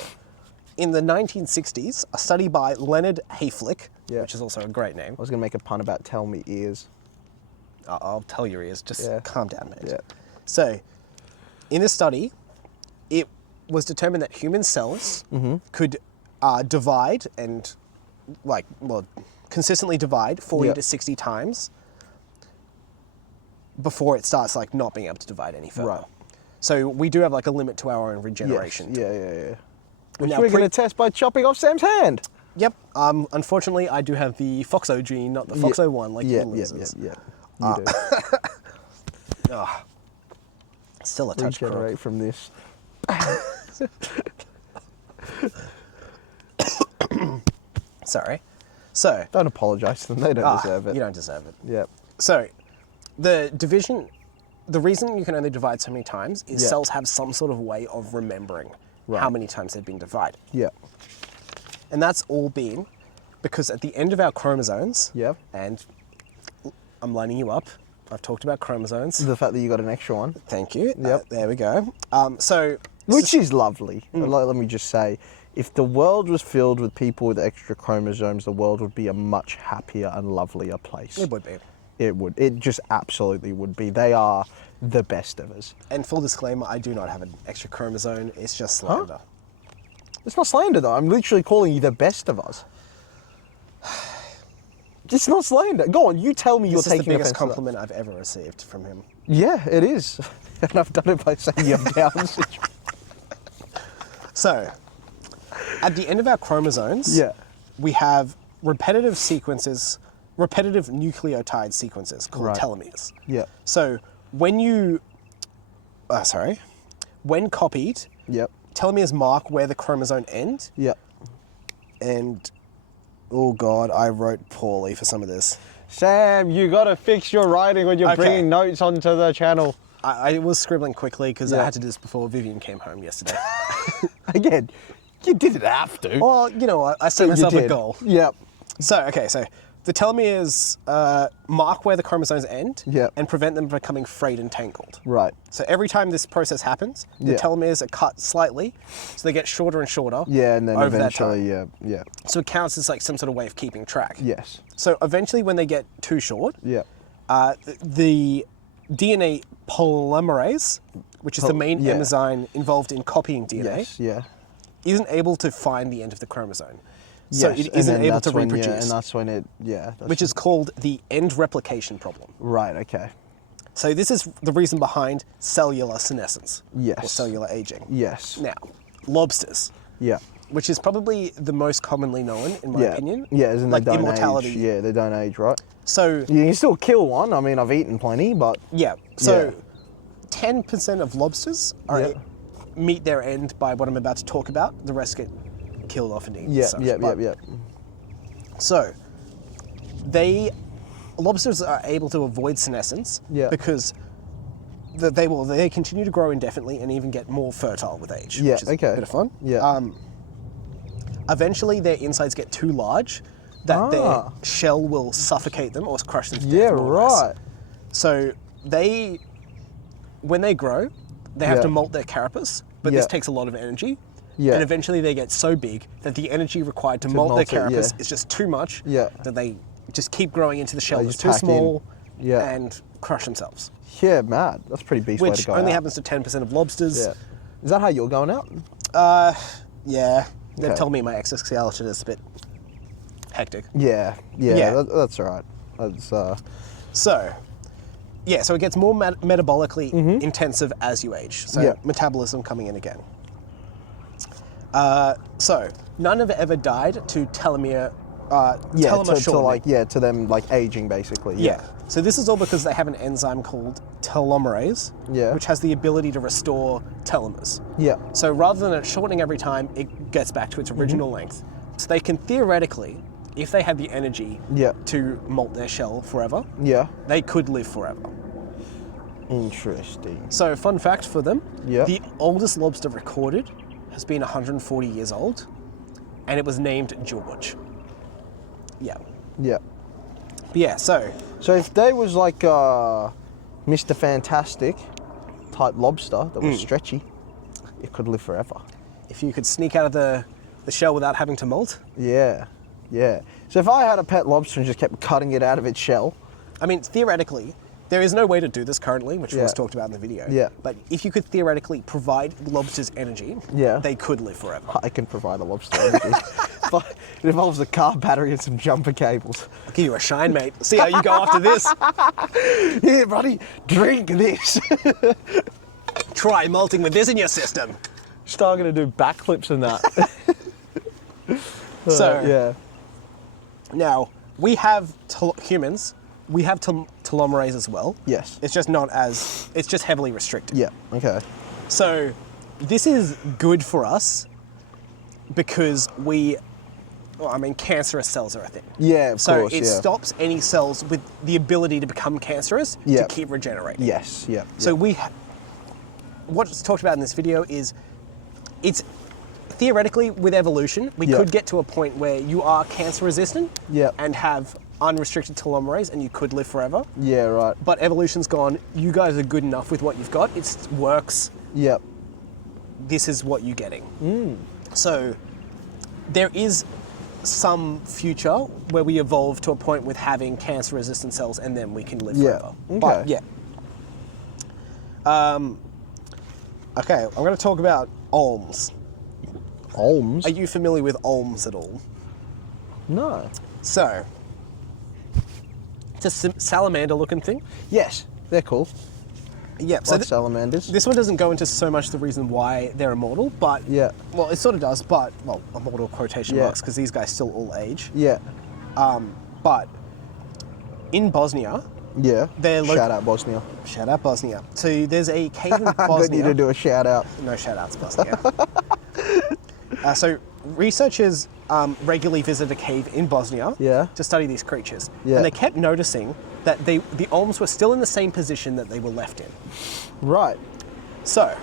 in the 1960s, a study by Leonard Hayflick, which is also a great name. I was going to make a pun about tell me ears. I'll tell your ears, just calm down, mate. Yeah. So, in this study, it was determined that human cells could divide and, consistently divide 40 to 60 times before it starts, not being able to divide any further. Right. So, we do have, a limit to our own regeneration. Yes. Yeah. Which Now, we're going to test by chopping off Sam's hand. Yep. Unfortunately, I do have the FOXO gene, not the FOXO1, you losers. Yeah. You do. Still a touch crook. Regenerate from this. Sorry. So. Don't apologise to them. They don't deserve it. You don't deserve it. Yep. So, the reason you can only divide so many times is cells have some sort of way of remembering how many times they've been divided. Yeah. And that's all been because at the end of our chromosomes, and I'm lining you up, I've talked about chromosomes. The fact that you got an extra one. Thank you. Yep. There we go. Which is lovely. Let me just say, if the world was filled with people with extra chromosomes, the world would be a much happier and lovelier place. It would be. It would. It just absolutely would be. They are the best of us. And full disclaimer, I do not have an extra chromosome. It's just slander. Huh? It's not slander, though. I'm literally calling you the best of us. It's not slander. Go on, you tell me you're taking offense. This is the biggest compliment I've ever received from him. Yeah, it is. And I've done it by saying you have Down syndrome. So, at the end of our chromosomes, we have repetitive nucleotide sequences called telomeres. Yeah. So, when copied, telomeres mark where the chromosome end. Yeah. And, oh God, I wrote poorly for some of this. Sam, you got to fix your writing when you're bringing notes onto the channel. I was scribbling quickly because I had to do this before Vivian came home yesterday. Again, you didn't have to. Well, you know what? I set myself a goal. Yep. So the telomeres mark where the chromosomes end and prevent them from becoming frayed and tangled. Right. So every time this process happens, the telomeres are cut slightly, so they get shorter and shorter. Yeah, and then over eventually, that time. So it counts as some sort of way of keeping track. Yes. So eventually, when they get too short, the DNA polymerase, which is the main enzyme involved in copying DNA, isn't able to find the end of the chromosome. So it isn't able to reproduce. And that's when it, which is called the end replication problem. Right, okay. So this is the reason behind cellular senescence. Yes. Or cellular aging. Yes. Now, lobsters. Yeah. Which is probably the most commonly known, in my opinion. Yeah, isn't like they don't immortality. age. Yeah, they don't age, right? So you can still kill one. I mean, I've eaten plenty, but... Yeah. So 10% of lobsters meet their end by what I'm about to talk about. The rest get killed off and eaten. Yeah. So, lobsters are able to avoid senescence because they continue to grow indefinitely and even get more fertile with age, which is a bit of fun. Yeah. Eventually, their insides get too large that their shell will suffocate them or crush them to death. Yeah, right. So when they grow, they have to molt their carapace, but this takes a lot of energy. Yeah. And eventually they get so big that the energy required to molt their carapace is just too much that they just keep growing into the shell that's too small and crush themselves. Yeah, mad. That's a pretty beast way to go Which only happens to 10% of lobsters. Yeah. Is that how you're going out? Yeah. They've told me my exoskeleton is a bit hectic. Yeah. That's all right. That's, So it gets more metabolically intensive as you age. So metabolism coming in again. So none have ever died to telomere shortening. To them aging basically. Yeah. So this is all because they have an enzyme called telomerase, which has the ability to restore telomeres. Yeah. So rather than it shortening every time, it gets back to its original length. So they can theoretically, if they had the energy Yeah. to molt their shell forever, Yeah. they could live forever. Interesting. So, fun fact for them, Yeah. the oldest lobster recorded has been 140 years old, and it was named George. Yeah. Yeah. But yeah, so, So if they was like Mr. Fantastic type lobster that was stretchy, it could live forever. if you could sneak out of the shell without having to molt, Yeah. Yeah. So if I had a pet lobster and just kept cutting it out of its shell, I mean, theoretically, there is no way to do this currently, which Yeah. was talked about in the video. Yeah. But if you could theoretically provide lobsters energy, Yeah. they could live forever. I can provide a lobster energy. But it involves a car battery and some jumper cables. I'll give you a shine, mate. See how you go after this. Here, buddy, drink this. Try molting with this in your system. Start gonna do backflips and that. So, yeah. now, we have humans, we have telomerase as well. Yes. It's just not as, it's just heavily restricted. Yeah. Okay. So, this is good for us because cancerous cells are a thing. Yeah, of So course. it yeah. stops any cells with the ability to become cancerous Yeah. to keep regenerating. Yes. Yeah. So what's talked about in this video is, it's theoretically with evolution, we Yeah. could get to a point where you are cancer resistant Yeah. and have unrestricted telomerase and you could live forever. Yeah. Right. But evolution's gone, you guys are good enough with what you've got, it works, Yep. this is what you're getting. So there is some future where we evolve to a point with having cancer resistant cells and then we can live Yeah. forever. Okay. But yeah. Okay, I'm going to talk about olms. Olms? Are you familiar with olms at all? No. So, it's a salamander looking thing. Yes, they're cool. Yeah, so Like salamanders. this one doesn't go into so much the reason why they're immortal, but Yeah. well, it sort of does, but well, immortal quotation Yeah. marks because these guys still all age. Yeah. But in Bosnia, Yeah. They're Shout out Bosnia. shout out Bosnia. So there's a cave in I don't need Bosnia. to do a shout out. No shout outs, Bosnia. So researchers regularly visit a cave in Bosnia Yeah. to study these creatures. Yeah. And they kept noticing that the olms were still in the same position that they were left in. Right. So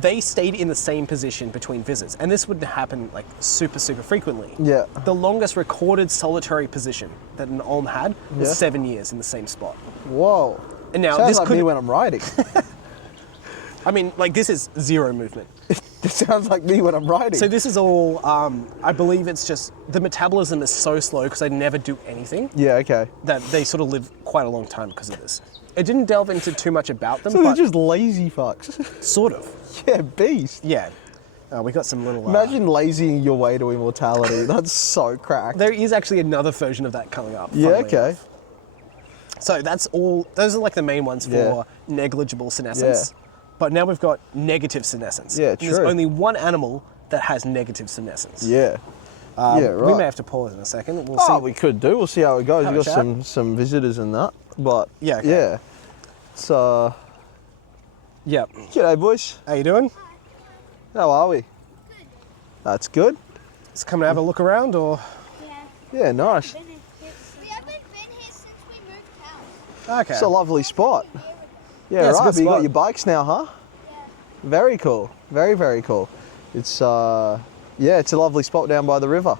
they stayed in the same position between visits. And this would happen like super, super frequently. Yeah. The longest recorded solitary position that an olm had was Yeah. 7 years in the same spot. Whoa. And now Sounds this like could, me when I'm riding. I mean, like this is zero movement. This sounds like me when I'm riding. So this is all, I believe it's just, the metabolism is so slow because they never do anything yeah, okay. that they sort of live quite a long time because of this. It didn't delve into too much about them, So they're but just lazy fucks. sort of. Yeah, beast. Yeah. We got some little... Imagine lazying your way to immortality. That's so cracked. there is actually another version of that coming up. Yeah, funnily okay. enough. So that's all, those are like the main ones for Yeah. negligible senescence. Yeah. But now we've got negative senescence. Yeah, And There's true. only one animal that has negative senescence. Yeah. Yeah, right. We may have to pause in a second. We'll Oh, see. we could do. We'll see how it goes. Have We've a got chat. some visitors and that. But Yeah, okay. yeah. It's Yep. g'day boys. How you doing? How are we? That's good. Just come and have a look around, or Yeah. Yeah, nice. We haven't been here since we moved house. okay. It's a lovely spot. Yeah, Yeah, it's a right. good But you got spot. your bikes now, huh? Very cool. Very, very cool. It's yeah, it's a lovely spot down by the river.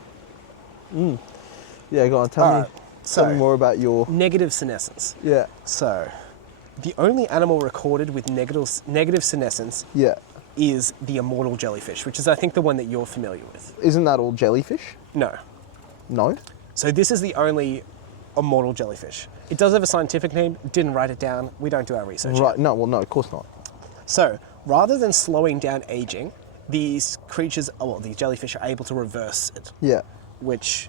Yeah, go on, tell Alright, me so- more about your Negative senescence. yeah. So, the only animal recorded with negative senescence Yeah. is the immortal jellyfish, which is I think the one that you're familiar with. Isn't that all jellyfish? No. No. So this is the only immortal jellyfish. It does have a scientific name. Didn't write it down. We don't do our research. yet. Right. No. Well, no. Of course not. So rather than slowing down aging, these creatures, these jellyfish are able to reverse it. Yeah. Which,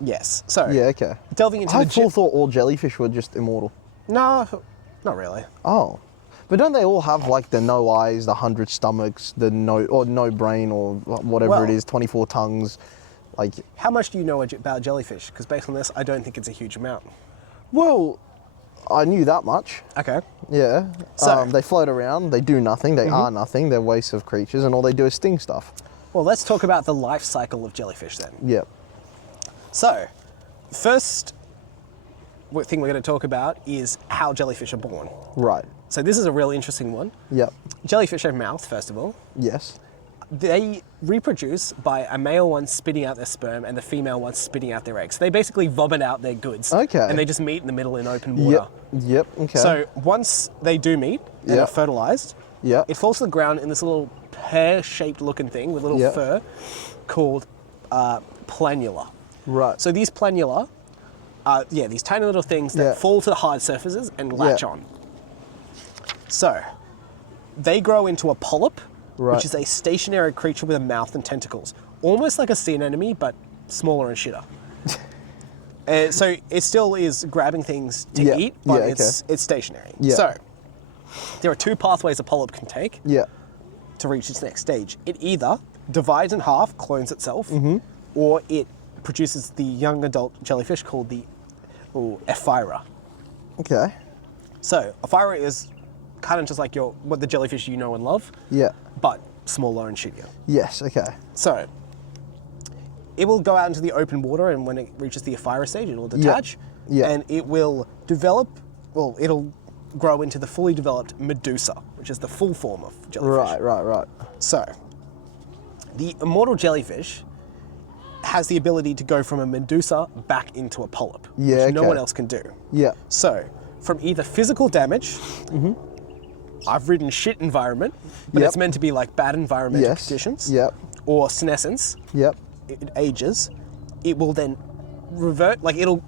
yes. So Yeah. Okay. delving into I the full thought all jellyfish were just immortal. No, not really. Oh. But don't they all have like the no eyes, the 100 stomachs, the no brain or whatever Well- it is, 24 tongues? Like, How much do you know about jellyfish? Because based on this, I don't think it's a huge amount. well, I knew that much. Okay. Yeah. So- They float around. They do nothing. They are nothing. They're wastes of creatures, and all they do is sting stuff. Well, let's talk about the life cycle of jellyfish then. Yep. So, first thing we're going to talk about is how jellyfish are born. Right. So this is a real interesting one. Yep. Jellyfish have mouth, first of all. Yes. They reproduce by a male one spitting out their sperm and the female one spitting out their eggs. They basically vomit out their goods. Okay. And they just meet in the middle in open water. Yep. Okay. So once they do meet and Yep. are fertilized, Yep. it falls to the ground in this little pear-shaped looking thing with little Yep. fur called planula. Right. So these planula are, these tiny little things that Yeah. fall to the hard surfaces and latch Yeah. on. So they grow into a polyp, Right. which is a stationary creature with a mouth and tentacles, almost like a sea anemone, but smaller and shitter. So it still is grabbing things to Yeah. eat, but Yeah, it's stationary. Yeah. So there are two pathways a polyp can take Yeah. to reach its next stage. It either divides in half, clones itself, Mm-hmm. or it produces the young adult jellyfish called the Ephira. Okay. So Ephira is kind of just like what the jellyfish you know and love, Yeah. but smaller and shittier. Yes. Okay. So it will go out into the open water, and when it reaches the Ephira stage, it will detach, Yeah. and it will develop. Well, it'll grow into the fully developed Medusa, which is the full form of jellyfish. Right. So, the immortal jellyfish has the ability to go from a Medusa back into a polyp, Yeah, which no okay. one else can do. Yeah. So, from either physical damage, I've written shit environment, but Yep. it's meant to be like bad environmental Yes. conditions, Yep. or senescence, Yep. it ages, it will then revert, like it'll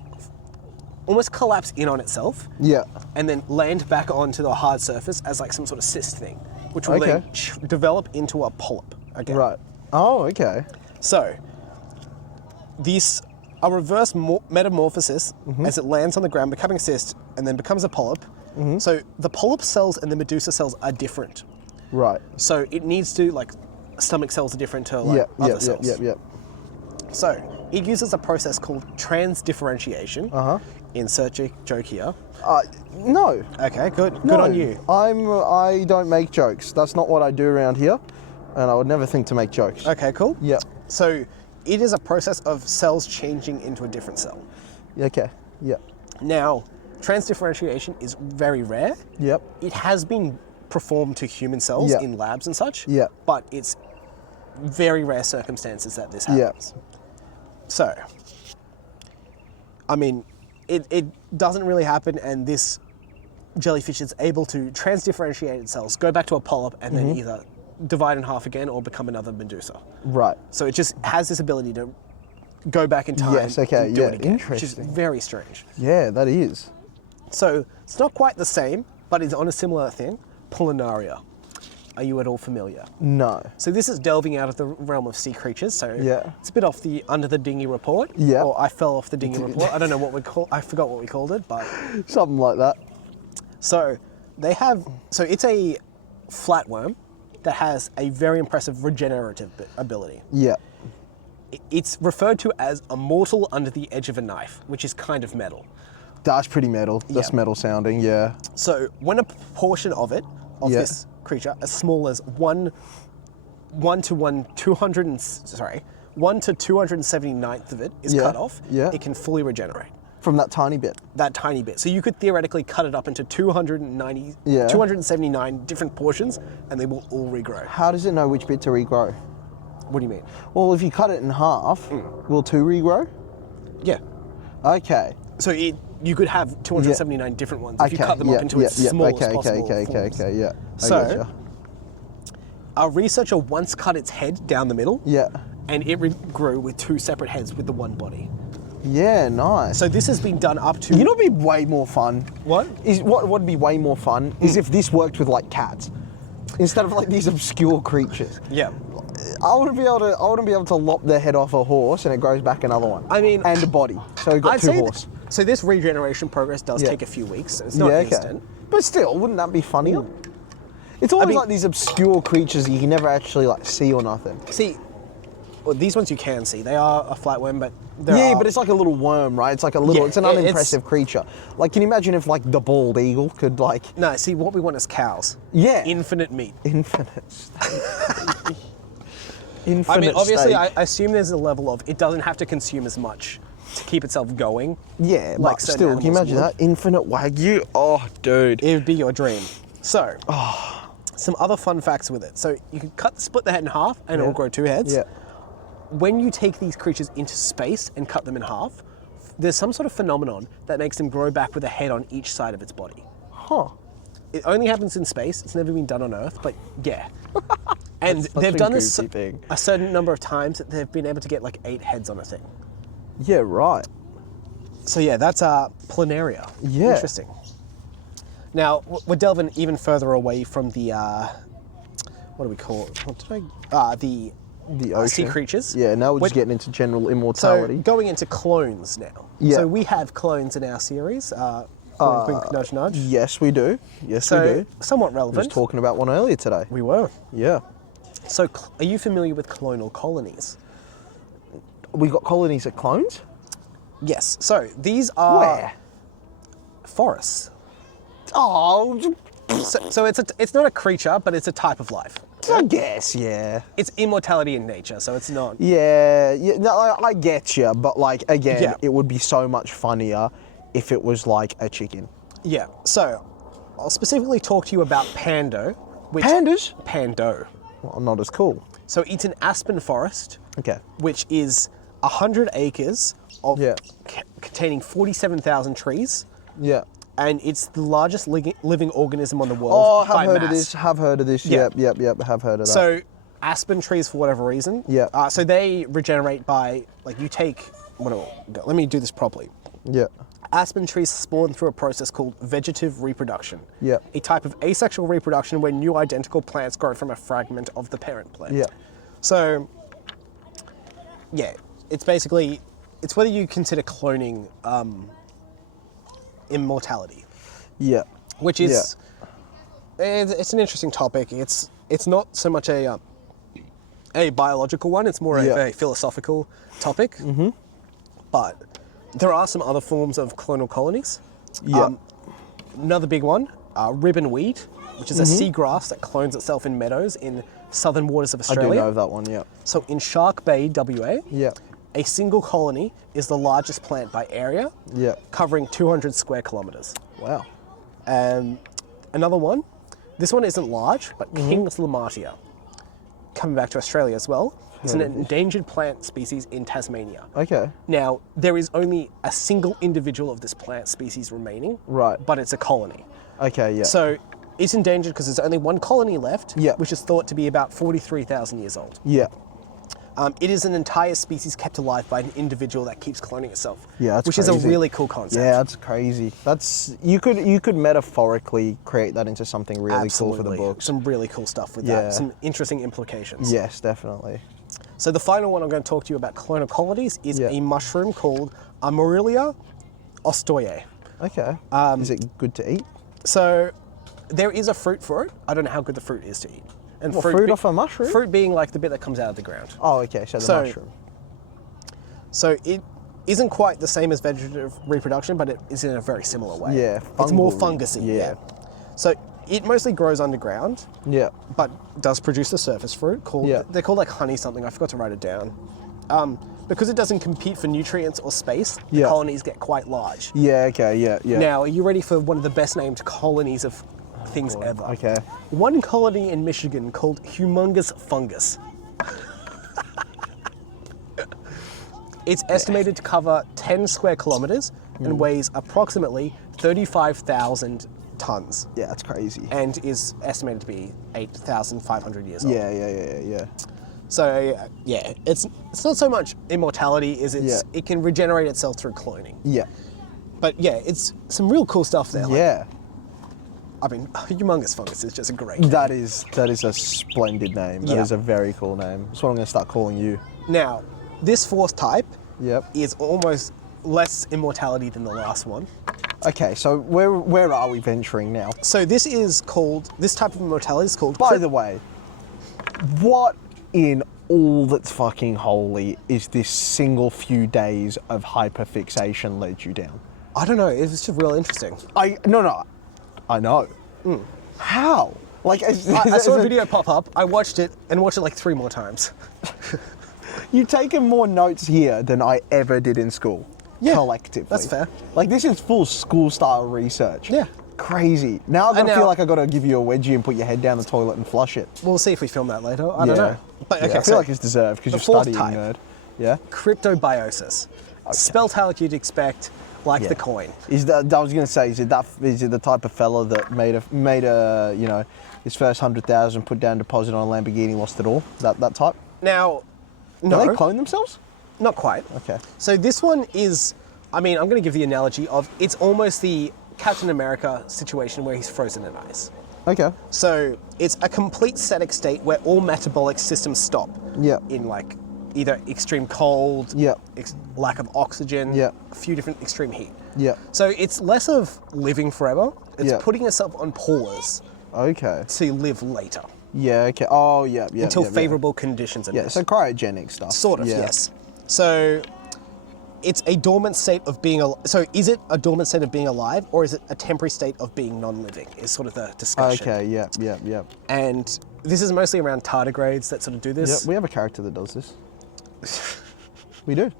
almost collapse in on itself, Yeah. and then land back onto the hard surface as like some sort of cyst thing, which will Okay. then develop into a polyp again. Right. Oh, okay. So, a reverse metamorphosis as it lands on the ground, becoming a cyst, and then becomes a polyp. So the polyp cells and the Medusa cells are different. Right. So it needs to, like, stomach cells are different to like other cells. Yep. So it uses a process called transdifferentiation. Insert joke here. No. Okay, good. Good No. on you. I don't make jokes. That's not what I do around here, and I would never think to make jokes. Okay, cool. Yep. So it is a process of cells changing into a different cell. Okay. Yep. Now, transdifferentiation is very rare. Yep. It has been performed to human cells Yeah. in labs and such. Yeah. But it's very rare circumstances that this Yeah. happens. So, I mean, it doesn't really happen, and this jellyfish is able to transdifferentiate its cells, go back to a polyp, and then either divide in half again or become another Medusa. Right. So it just has this ability to go back in time Yes, okay, and do yeah, it again, which is interesting. very strange. Yeah, that is. So it's not quite the same, but it's on a similar thing, Pulmonaria. Are you at all familiar? No. So this is delving out of the realm of sea creatures. So Yeah. it's a bit off the Under the Dinghy Report. Yeah. Or I fell off the dinghy report. I don't know what I forgot what we called it, but Something like that. so it's a flatworm that has a very impressive regenerative ability. Yeah. It's referred to as a mortal under the edge of a knife, which is kind of metal. That's pretty metal. That's Yeah. metal sounding, yeah. So when a proportion of Yeah. this creature, as small as 1 to 279th of it is Yeah. cut off, Yeah. it can fully regenerate. From that tiny bit. That tiny bit. So you could theoretically cut it up into 290, Yeah. 279 different portions, and they will all regrow. How does it know which bit to regrow? What do you mean? Well, if you cut it in half, will 2 regrow? Yeah. Okay. So you could have 279 different ones if you cut them up into its smallest possible forms. yeah. So- I gotcha. A researcher once cut its head down the middle, Yeah. and it grew with 2 separate heads with the one body. Yeah, nice. So this has been done up to... You know what'd be way more fun? What? Is what would be way more fun is if this worked with like cats. Instead of like these obscure creatures. Yeah. I wouldn't be able to lop the head off a horse and it grows back another one. I mean... And a body. So we've got I'd 2 say horse. so this regeneration progress does Yeah. take a few weeks. It's not Yeah, okay. instant. But still, wouldn't that be funnier? It's always mean- like these obscure creatures you can never actually like see or nothing. See, well, these ones you can see. They are a flatworm, but But it's like a little worm, right? It's like a little, Yeah, it's an it's- unimpressive creature. Like, can you imagine if like the bald eagle could like, No, see, what we want is cows. Yeah. Infinite meat. infinite. Infinite I mean, obviously, steak. I assume there's a level of it doesn't have to consume as much to keep itself going. Yeah, like but certain still, can you animals imagine would. that? Infinite Wagyu? Oh, dude. It would be your dream. So, some other fun facts with it. So you can split the head in half, and it will grow 2 heads. Yeah. When you take these creatures into space and cut them in half, there's some sort of phenomenon that makes them grow back with a head on each side of its body. Huh. It only happens in space. It's never been done on Earth, but yeah. And That's such they've a done this goofy thing. a certain number of times that they've been able to get like 8 heads on a thing. Yeah, right. So yeah, that's planaria. Yeah. Interesting. Now, we're delving even further away from the, what do we call it? What did I, the ocean. sea creatures. Yeah, now we're just We're- getting into general So immortality. going into clones now. Yeah. So we have clones in our series. Wink, wink, nudge, nudge. Yes, we do. Yes, So we do. somewhat I was relevant. talking about one earlier today. We were. Yeah. So are you familiar with clonal colonies? We got colonies of clones? Yes. So these are Where? forests. Oh, So it's not a creature, but it's a type of life. I guess, yeah. It's immortality in nature, so it's not. Yeah, no, I get you, but like, again, Yeah. it would be so much funnier if it was like a chicken. Yeah. So I'll specifically talk to you about Pando. Which, Pandas? Pando. Well, not as cool. So it's an aspen forest, Okay. which is 100 acres of Yeah. containing 47,000 trees, Yeah. and it's the largest living organism on the world. Oh, by have heard mass. of this, have heard of this. Yeah. Yep, have heard of that. So aspen trees, for whatever reason, Yeah. so they regenerate by, like, you take, let me do this properly. Yeah. Aspen trees spawn through a process called vegetative reproduction. Yeah. A type of asexual reproduction where new identical plants grow from a fragment of the parent plant. Yeah. So, yeah, it's basically, it's whether you consider cloning immortality, Yeah. which is, it's an interesting topic. It's not so much a biological one, it's more of Yeah. a philosophical topic. Mm-hmm. But there are some other forms of clonal colonies. Yeah. Another big one, ribbon weed, which is a Mm-hmm. seagrass that clones itself in meadows in southern waters of I Australia. do know of that one, yeah. So in Shark Bay, WA, Yeah. a single colony is the largest plant by area, Yeah. covering 200 square kilometres. Wow. Another one, this one isn't large, but Mm-hmm. King's Lamatia, coming back to Australia as well, is an Heard of this. endangered plant species in Tasmania. Okay. Now, there is only a single individual of this plant species remaining, Right. but it's a colony. Okay, yeah. So it's endangered because there's only one colony left, Yeah. which is thought to be about 43,000 years old. Yeah. It is an entire species kept alive by an individual that keeps cloning itself. Yeah, that's which is a crazy. really cool concept. Yeah, that's crazy. That's you could metaphorically create that into something really Absolutely. cool for the books. Some really cool stuff with Yeah. that. Some interesting implications. Yes, definitely. So the final one I'm going to talk to you about clonal colonies is Yeah. a mushroom called Amaryllia ostoye. Okay. Is it good to eat? So there is a fruit for it. I don't know how good the fruit is to eat. And What, fruit off a mushroom? Fruit being like the bit that comes out of the ground. Oh, okay. So the So- mushroom. So it isn't quite the same as vegetative reproduction, but it is in a very similar way. Yeah, It's more fungal, fungusy. yeah. So it mostly grows underground, Yeah. but does produce a surface fruit called, Yeah. they're called like honey something, I forgot to write it down. Because it doesn't compete for nutrients or space, the Yeah. colonies get quite large. Yeah. Okay. Yeah. Yeah. Now, are you ready for one of the best named colonies of things ever? Okay. One colony in Michigan called Humongous Fungus. It's estimated to cover 10 square kilometers and weighs approximately 35,000 tons Yeah, that's crazy. and is estimated to be 8,500 years old. Yeah. So yeah, it's not so much immortality as Yeah. it can regenerate itself through cloning. Yeah. But yeah, it's some real cool stuff there. Like, Yeah. I mean, Humongous Fungus is just a great That is a splendid name. That Yeah. is a very cool name. That's what I'm going to start calling you. Now, this fourth type Yep. is almost less immortality than the last one. Okay, so where are we venturing now? So this type of immortality is called... By the way, what in all that's fucking holy is this single few days of hyperfixation led you down? I don't know, it's just real interesting. I know. How? Like, I saw a video pop up. I watched it and watched it like 3 more times. You've taken more notes here than I ever did in school. Yeah, collectively. that's fair. Like, this is full school-style research. Yeah. Crazy. Now I now- feel like I got to give you a wedgie and put your head down the toilet and flush it. We'll see if we film that later. I don't know. But okay, I feel like it's deserved because the you're fourth studying, type. nerd. Yeah. Cryptobiosis. Spelt how you'd expect, like Yeah. the coin. Is that? I was going to say, is it the type of fella that made a you know, his first 100,000 put down deposit on a Lamborghini, lost it all? That type? Now, Do no, they clone themselves? not quite. Okay. So this one is, I mean, I'm going to give the analogy of it's almost the Captain America situation where he's frozen in ice. Okay. So it's a complete static state where all metabolic systems stop. Yeah. In like either extreme cold, Yeah. lack of oxygen, Yeah. a few different extreme heat. Yeah. So it's less of living forever. It's Yeah. putting yourself on pause Okay. to live later Yeah. Okay. Oh, yeah. Yeah. until yeah, favorable conditions are Yeah. met. So cryogenic stuff. Sort of, Yeah. yes. So it's a dormant state of being alive. So is it a dormant state of being alive, or is it a temporary state of being non-living? Is sort of the discussion. Okay. Yeah. Yeah. Yeah. And this is mostly around tardigrades that sort of do Yeah. this. We have a character that does this. We do.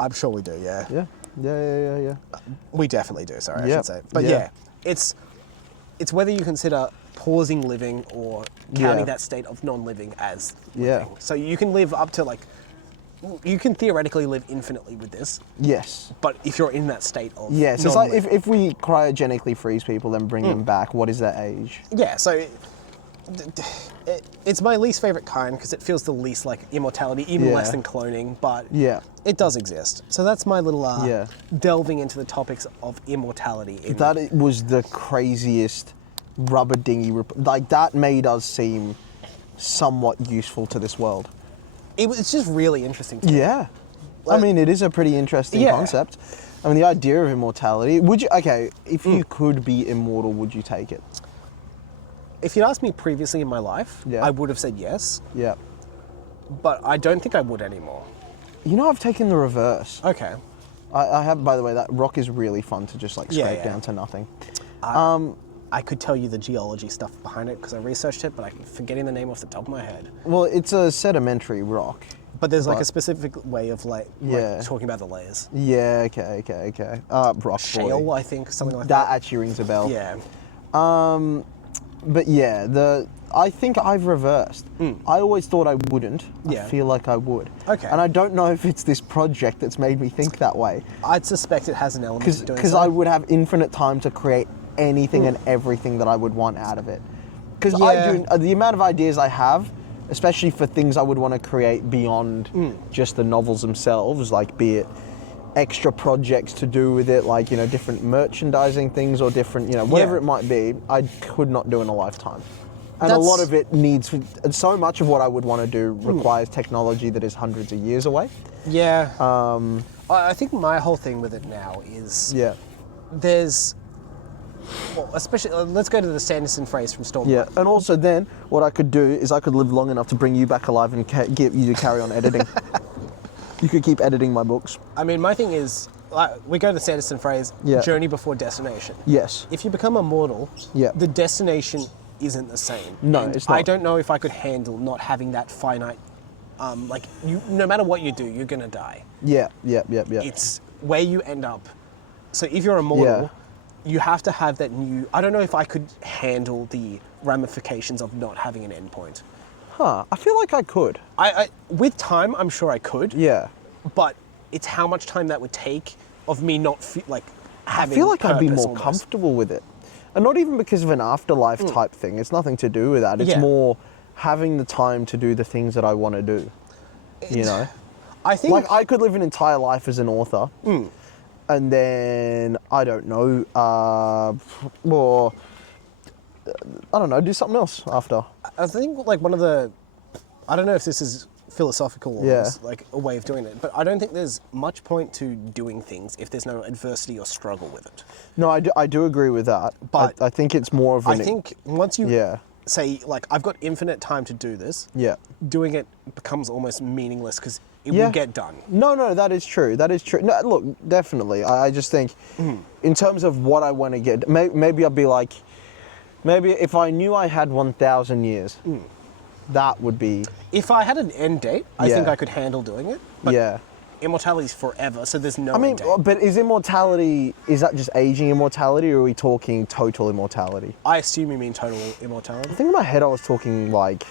I'm sure we do, yeah. Yeah. Yeah. We definitely do, sorry, I Yeah. should say. But Yeah. yeah, it's whether you consider pausing living or counting Yeah. that state of non-living as Yeah. living. So you can live up to you can theoretically live infinitely with this, Yes. but if you're in that state of Yes. It's like non-living. if we cryogenically freeze people, then bring them back. What is their age? Yeah, so it's my least favorite kind because it feels the least like immortality, even Yeah. less than cloning, but Yeah. it does exist. So that's my little Yeah. delving into the topics of immortality. That was the craziest rubber dinghy. Like, that made us seem somewhat useful to this world. It's just really interesting to me. Yeah. I mean, it is a pretty interesting Yeah. concept. I mean, the idea of immortality. Would you, okay, if you could be immortal, would you take it? If you'd asked me previously in my life, Yeah. I would have said yes, Yeah. but I don't think I would anymore. You know, I've taken the reverse. Okay. I have, by the way, that rock is really fun to just like Yeah, scrape yeah. down to nothing. I could tell you the geology stuff behind it because I researched it, but I'm forgetting the name off the top of my head. Well, it's a sedimentary rock. But there's like a But- specific way of Yeah. talking about the layers. Yeah, okay. Rock Shale, boy. I think, something like That that. actually rings a bell. Yeah. But yeah, I think I've reversed. I always thought I wouldn't. Yeah. I feel like I would. Okay. And I don't know if it's this project that's made me think that way. I'd suspect it has an element of doing Because so. I would have infinite time to create anything and everything that I would want out of it. Because Yeah. the amount of ideas I have, especially for things I would want to create beyond just the novels themselves, like be it extra projects to do with it, like, you know, different merchandising things or different, you know, whatever Yeah. it might be, I could not do in a lifetime. And a That's- lot of it needs, so much of what I would want to do requires technology that is hundreds of years away. Yeah. I think my whole thing with it now is Yeah. there's, well, especially, let's go to the Sanderson phrase from Storm. Yeah, and also then what I could do is I could live long enough to bring you back alive and get you to carry on editing. You could keep editing my books. I mean, my thing is, we go to the Sanderson phrase, Yeah. journey before destination. Yes. If you become immortal, Yeah. the destination isn't the same. No, And it's not. I don't know if I could handle not having that finite, no matter what you do, you're gonna die. Yeah. It's where you end up. So if you're immortal, you have to have that new. I don't know if I could handle the ramifications of not having an endpoint. Huh, I feel like I could. I with time, I'm sure I could. Yeah. But it's how much time that would take of me not having. I feel like I'd be purpose more almost. comfortable with it. And not even because of an afterlife type thing. It's nothing to do with that. It's Yeah. more having the time to do the things that I want to do. You know? I think. Like, I could live an entire life as an author. And then, I don't know, or, I don't know, do something else after. I think like one of the. I don't know if this is philosophical or Yeah. like a way of doing it, but I don't think there's much point to doing things if there's no adversity or struggle with it. No, I do agree with that. But I think it's more of I an... think once you Yeah. say like I've got infinite time to do this, Yeah. doing it becomes almost meaningless because it Yeah. will get done. No, that is true. That is true. No, look, definitely. I just think, in terms of what I want to get, maybe I'll be like, Maybe if I knew I had 1,000 years, that would be... If I had an end date, I Yeah. think I could handle doing it. But yeah. immortality is forever, so there's no I mean, end date. but is immortality, is that just aging immortality, or are we talking total immortality? I assume you mean total immortality. I think in my head I was talking like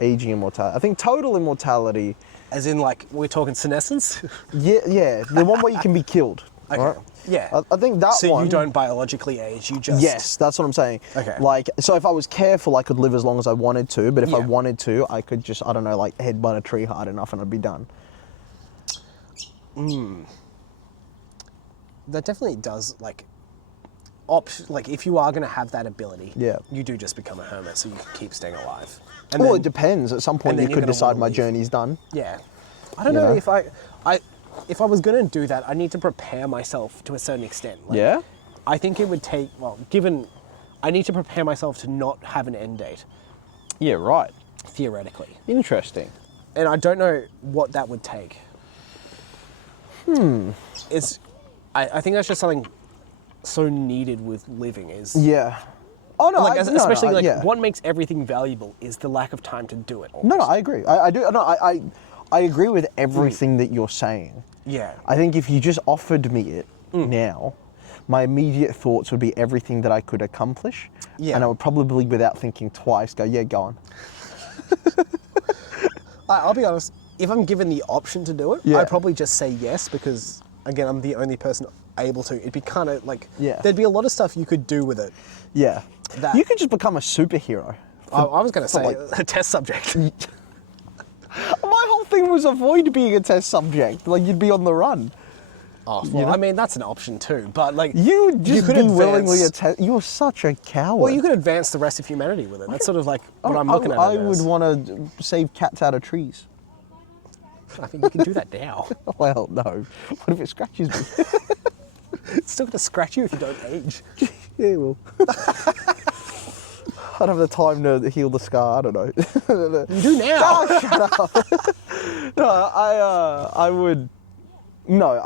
aging immortality. I think total immortality... As in, like, we're talking senescence? Yeah, the one where you can be killed. Okay. Right? Yeah. I think that So one... you don't biologically age, you just... Yes, that's what I'm saying. Okay. Like, so if I was careful, I could live as long as I wanted to, but if I Yeah. wanted to, I could just, I don't know, like headbutt a tree hard enough and I'd be done. That definitely does, like, like, if you are going to have that ability, Yeah. you do just become a hermit, so you can keep staying alive. Well, it depends. At some point, then you you're could gonna decide wanna my leave. journey's done. Yeah. I don't You know know? if I was going to do that, I need to prepare myself to a certain extent. Like, Yeah? I think it would take, well, given I need to prepare myself to not have an end date, Yeah, right. theoretically. Interesting. And I don't know what that would take. I think that's just something so needed with living is... Yeah. Oh, no, Like, especially, like, yeah. what makes everything valuable is the lack of time to do it. No, almost. I agree. I do. No, I agree with everything that you're saying. Yeah. I think if you just offered me it now, my immediate thoughts would be everything that I could accomplish. Yeah. And I would probably, without thinking twice, go, yeah, go on. I'll be honest, if I'm given the option to do it, Yeah. I'd probably just say yes because, again, I'm the only person able to. It'd be kind of like, Yeah. there'd be a lot of stuff you could do with it. Yeah. That- You could just become a superhero. I was going to say like- a test subject. My whole thing was avoid being a test subject. Like, you'd be on the run. Oh, well, I mean, that's an option too, but like... You would just could be willingly a advance- test. You're such a coward. Well, you could advance the rest of humanity with it. That's sort of like what I'm looking at. I it would as. want to save cats out of trees. I think you can do that now. Well, no. What if it scratches me? It's still going to scratch you if you don't age. Yeah, well. I don't have the time to heal the scar. I don't know. You do now. Oh, shut up. No, I would. No,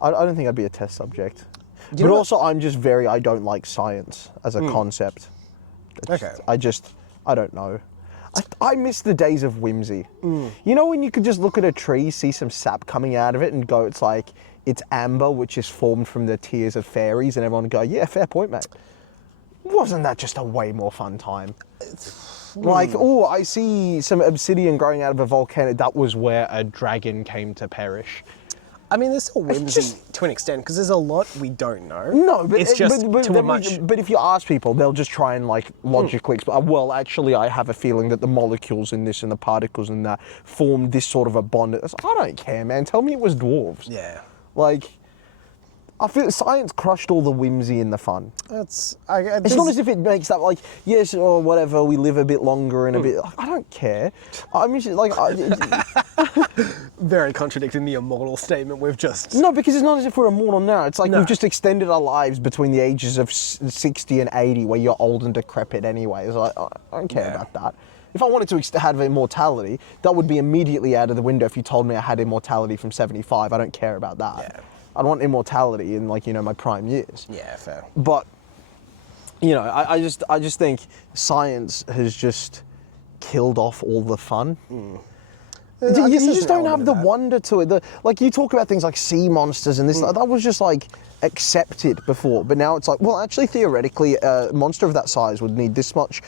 I don't think I'd be a test subject. You But know what- also, I'm just I don't like science as a concept. Okay. I don't know. I miss the days of whimsy. You know when you could just look at a tree, see some sap coming out of it and go, it's amber, which is formed from the tears of fairies, and everyone would go, yeah, fair point, mate. Wasn't that just a way more fun time? Like, oh, I see some obsidian growing out of a volcano. That was where a dragon came to perish. I mean, there's still whimsy to an extent because there's a lot we don't know. No, but it's just too much. But if you ask people, they'll just try and logically explain. Well, actually, I have a feeling that the molecules in this and the particles in that formed this sort of a bond. I don't care, man. Tell me it was dwarves. Yeah. Like, I feel science crushed all the whimsy and the fun. It's It's not as if it makes that yes or whatever. We live a bit longer and a bit. I don't care. I mean, very contradicting the immortal statement we've just. no, because it's not as if we're immortal now. It's like No. we've just extended our lives between the ages of 60 and 80, where you're old and decrepit anyway. It's like I don't care Yeah. about that. If I wanted to have immortality, that would be immediately out of the window. If you told me I had immortality from 75, I don't care about that. Yeah. I'd want immortality in my prime years. Yeah, fair. But I just think science has just killed off all the fun. I You guess there's just an don't have element the of that. wonder to it. Like you talk about things like sea monsters and this, that was just accepted before. But now it's like, well, actually, theoretically, a monster of that size would need this much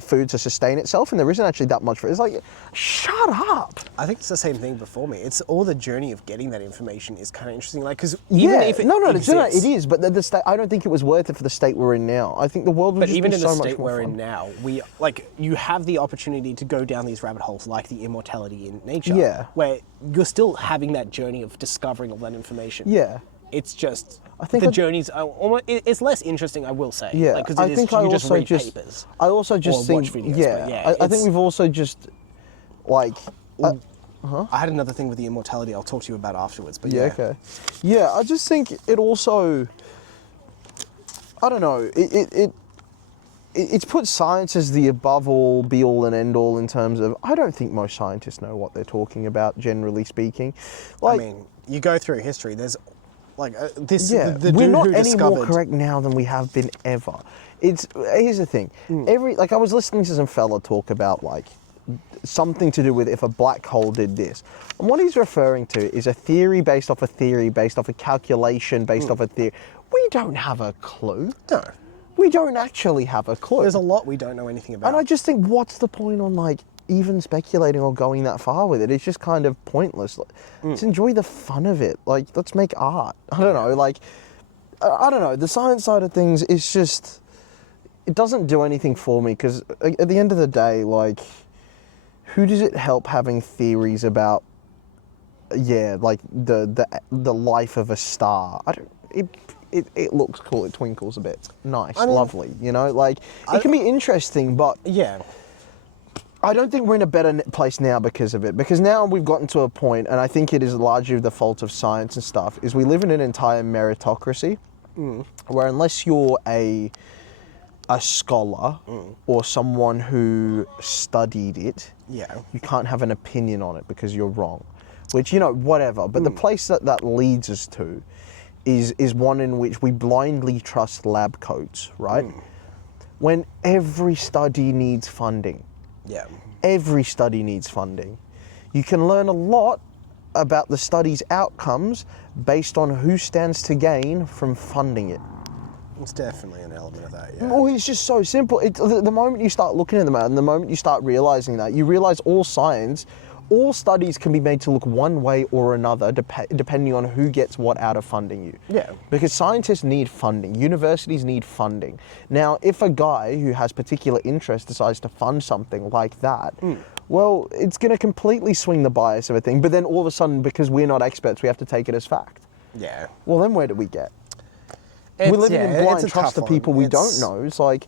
food to sustain itself, and there isn't actually that much food. It's like, shut up. I think it's the same thing before me. It's all the journey of getting that information is kind of interesting. Like, because even if it exists, it is. But the state, I don't think it was worth it for the state we're in now. I think the world would But just even be in so the much state more we're fun. in now, you have the opportunity to go down these rabbit holes like the immortality in nature. Yeah. Where you're still having that journey of discovering all that information. Yeah. It's just I think the I'd- journey's it's less interesting, I will say. Yeah, Because I think I you just also read just, papers. I also just or think, watch videos, yeah, but yeah, I think it's- we've also just, like, I had another thing with the immortality I'll talk to you about afterwards. But yeah, okay, yeah, I just think it also, I don't know, it's put science as the above all, be all and end all in terms of, I don't think most scientists know what they're talking about, generally speaking. I mean, you go through history, there's Like this, Yeah, the we're dude not who any discovered. more correct now than we have been ever. Here's the thing. I was listening to some fella talk about like something to do with if a black hole did this. And what he's referring to is a theory based off a theory, based off a calculation, based off a theory. We don't have a clue. No, We don't actually have a clue. there's a lot we don't know anything about. And I just think, what's the point on like even speculating or going that far with it? It's just kind of pointless. Let's enjoy the fun of it. Like, let's make art. I don't know. Like, I don't know. The science side of things is just, it doesn't do anything for me because at the end of the day, like, who does it help having theories about? Yeah, like the life of a star. I don't. It looks cool. It twinkles a bit. Nice, I mean, lovely. You know, like it can be interesting, but yeah, I don't think we're in a better place now because of it. Because now we've gotten to a point, and I think it is largely the fault of science and stuff, is we live in an entire meritocracy, where unless you're a scholar or someone who studied it, yeah, you can't have an opinion on it because you're wrong. Which, you know, whatever. But the place that leads us to is one in which we blindly trust lab coats, right? When every study needs funding. yeah. Every study needs funding. You can learn a lot about the study's outcomes based on who stands to gain from funding it. It's definitely an element of that. Yeah. Well, it's just so simple. The moment you start looking at them and the moment you start realizing that, you realize all studies can be made to look one way or another depending on who gets what out of funding you. Yeah. Because scientists need funding. Universities need funding. Now, if a guy who has particular interest decides to fund something like that, well, it's going to completely swing the bias of a thing. But then all of a sudden, because we're not experts, we have to take it as fact. Yeah. Well, then where do we get? We're living in blind trust to people we don't know. It's like,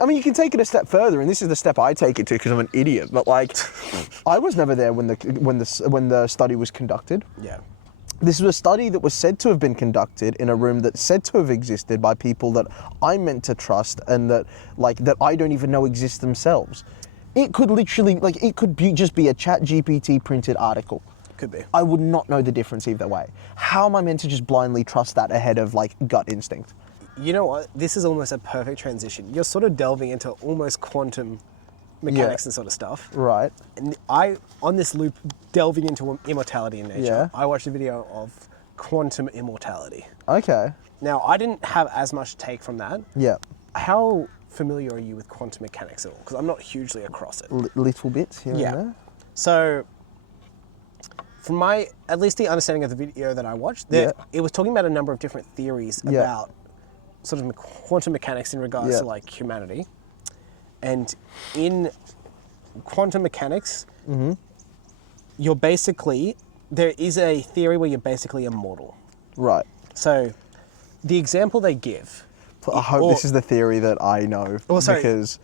I mean, you can take it a step further, and this is the step I take it to because I'm an idiot. But like, I was never there when the study was conducted. Yeah. This was a study that was said to have been conducted in a room that's said to have existed by people that I'm meant to trust and that I don't even know exist themselves. It could literally, just be a ChatGPT printed article. Could be. I would not know the difference either way. How am I meant to just blindly trust that ahead of like gut instinct? You know what? This is almost a perfect transition. You're sort of delving into almost quantum mechanics and sort of stuff. Right. And on this loop, delving into immortality in nature, I watched a video of quantum immortality. Okay. Now, I didn't have as much take from that. Yeah. How familiar are you with quantum mechanics at all? Because I'm not hugely across it. Little bits here and there. So, from at least the understanding of the video that I watched, it was talking about a number of different theories about sort of quantum mechanics in regards to like humanity. And in quantum mechanics, there is a theory where you're basically immortal. Right. So, the example they give. I hope this is the theory that I know. Because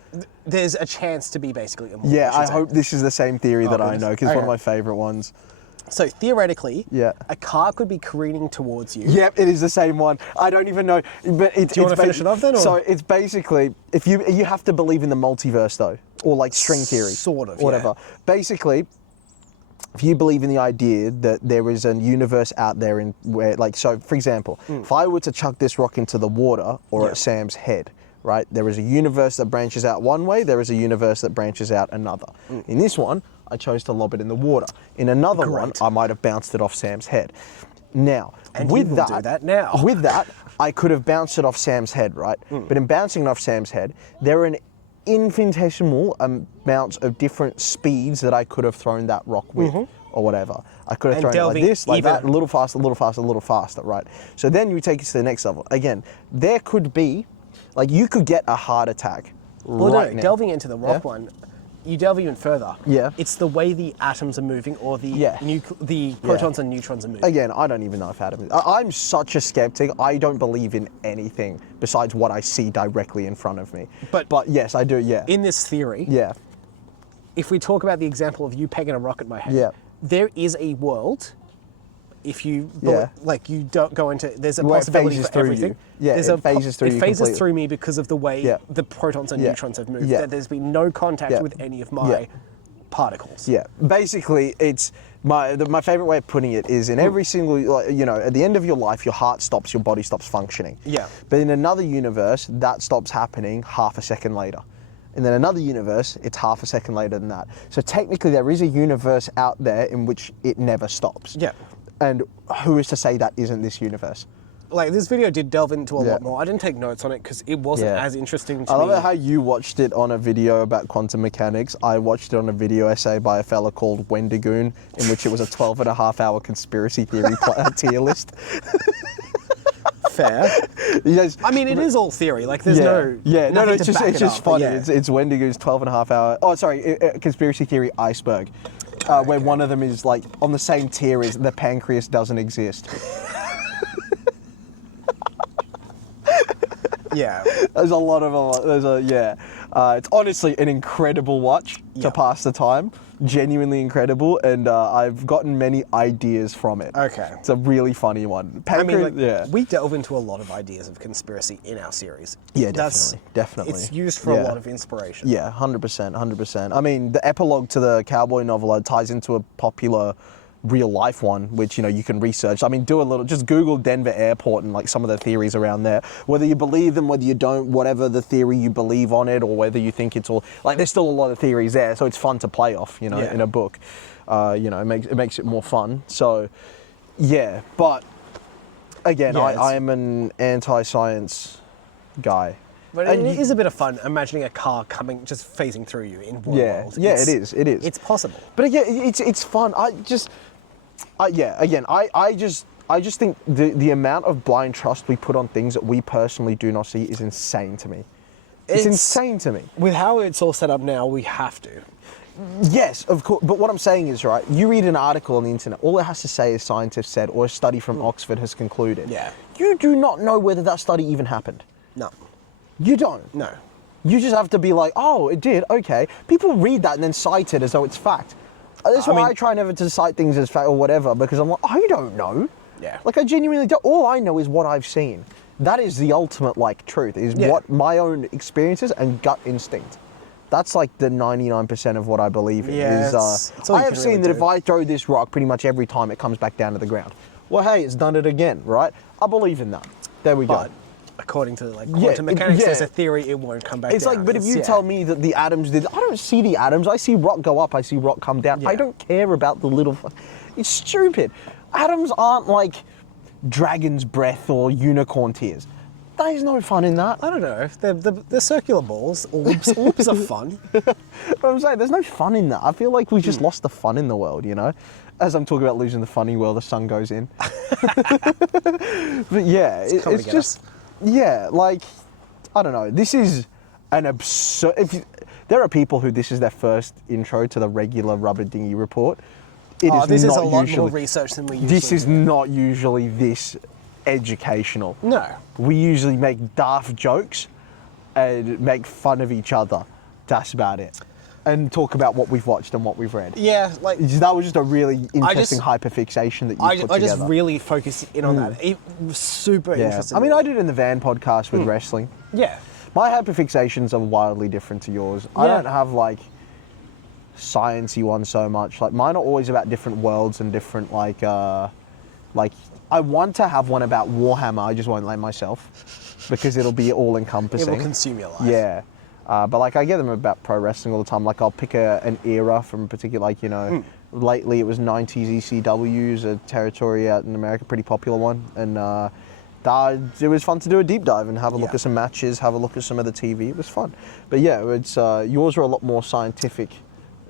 there's a chance to be basically immortal. Yeah, I hope this is the same theory that I know because it's one of Okay. my favorite ones. So theoretically, Yeah. a car could be careening towards you. Yep, it is the same one. I don't even know, but Do you want to finish it off then? Or? So it's basically if you have to believe in the multiverse though, or like string theory, Sort of, whatever. yeah. Basically, if you believe in the idea that there is a universe out there in where, like, so for example, if I were to chuck this rock into the water or at Sam's head, right, there is a universe that branches out one way, there is a universe that branches out another. In this one, I chose to lob it in the water. In another one, I might have bounced it off Sam's head. Now, And with he will do that now. with that, I could have bounced it off Sam's head, right? But in bouncing it off Sam's head, there are an infinitesimal amounts of different speeds that I could have thrown that rock with, or whatever. I could have thrown it like this, like that, a little faster, a little faster, a little faster, right? So then you take it to the next level. Again, there could be, like, you could get a heart attack right now. Delving into the rock one, you delve even further. Yeah. It's the way the atoms are moving, or the protons and neutrons are moving. Again, I don't even know if atoms. I'm such a skeptic. I don't believe in anything besides what I see directly in front of me. But yes, I do. Yeah. In this theory, if we talk about the example of you pegging a rock at my head, there is a world. If you you don't go into, there's a possibility for everything. Yeah, it phases through you. It phases completely. through me because of the way the protons and neutrons have moved. Yeah. That there's been no contact with any of my particles. Yeah, basically, it's My favorite way of putting it is in every single, like, you know, at the end of your life, your heart stops, your body stops functioning. Yeah. But in another universe, that stops happening half a second later. And then another universe, it's half a second later than that. So technically there is a universe out there in which it never stops. Yeah. And who is to say that isn't this universe? Like, this video did delve into a Yeah. lot more. I didn't take notes on it because it wasn't Yeah. as interesting to I me. love it how you watched it on a video about quantum mechanics. I watched it on a video essay by a fella called Wendigoon, in which it was a 12.5-hour conspiracy theory tier list. Fair. You guys, I mean, it is all theory. Like, there's no, nothing it's to back it's it just up, but funny. yeah. It's Wendigoon's 12.5-hour. Oh, sorry, conspiracy theory iceberg, where one of them is like on the same tier as the pancreas doesn't exist. Yeah. There's a lot of it's honestly an incredible watch to pass the time. Genuinely incredible, and I've gotten many ideas from it. Okay. It's a really funny one. I mean, like, we delve into a lot of ideas of conspiracy in our series. Yeah, definitely. It's used for a lot of inspiration. Yeah, 100%. I mean, the epilogue to the cowboy novel ties into a popular real life one, which, you know, you can research. I mean, just Google Denver Airport and like some of the theories around there. Whether you believe them, whether you don't, whatever the theory you believe on it, or whether you think it's all, like, there's still a lot of theories there, so it's fun to play off, you know, in a book. You know, it makes it more fun. So, yeah, but again, I am an anti-science guy. But it is a bit of fun imagining a car coming, just phasing through you in one world. Yeah, it is. It's possible. But again, it's fun. I just think the amount of blind trust we put on things that we personally do not see is insane to me. It's insane to me. With how it's all set up now, we have to. Yes, of course. But what I'm saying is, right, you read an article on the internet, all it has to say is scientists said, or a study from Oxford has concluded. Yeah. You do not know whether that study even happened. No. You don't. No. You just have to be like, oh, it did, okay. People read that and then cite it as though it's fact. That's why I try never to cite things as fact or whatever, because I'm like, I don't know. Yeah. Like, I genuinely don't. All I know is what I've seen. That is the ultimate, like, truth, is what my own experiences and gut instinct. That's like the 99% of what I believe in. Yeah, is, I have seen that if I throw this rock, pretty much every time it comes back down to the ground. Well, hey, it's done it again, right? I believe in that. There we go. According to like quantum mechanics, there's a theory it won't come back down. It's like, but if you tell me that the atoms did, I don't see the atoms. I see rock go up. I see rock come down. I don't care about the little. It's stupid. Atoms aren't like dragon's breath or unicorn tears. There's no fun in that. I don't know. They're circular balls. Orbs are fun. But I'm saying there's no fun in that. I feel like we just lost the fun in the world, you know? As I'm talking about losing the funny world, the sun goes in. But yeah, it's just, yeah, like, I don't know. This is an absurd, there are people who this is their first intro to the regular Rubber Dinghy Report. This is a lot more research than we usually do. This is not usually this educational. No. We usually make daft jokes and make fun of each other. That's about it. And talk about what we've watched and what we've read. Yeah, like... That was just a really interesting hyperfixation that you put together. I just really focused in on that. It was super interesting. I mean, I did it in the van podcast with wrestling. Yeah. My hyperfixations are wildly different to yours. I don't have, like, sciencey ones so much. Like, mine are always about different worlds and different, like, I want to have one about Warhammer. I just won't let myself because it'll be all encompassing. It will consume your life. Yeah. But like I get them about pro wrestling all the time. Like I'll pick an era from a particular, like, you know, lately it was 90s ECW's a territory out in America, pretty popular one. And it was fun to do a deep dive and have a look at some matches, have a look at some of the TV. It was fun. But yeah, it's yours are a lot more scientific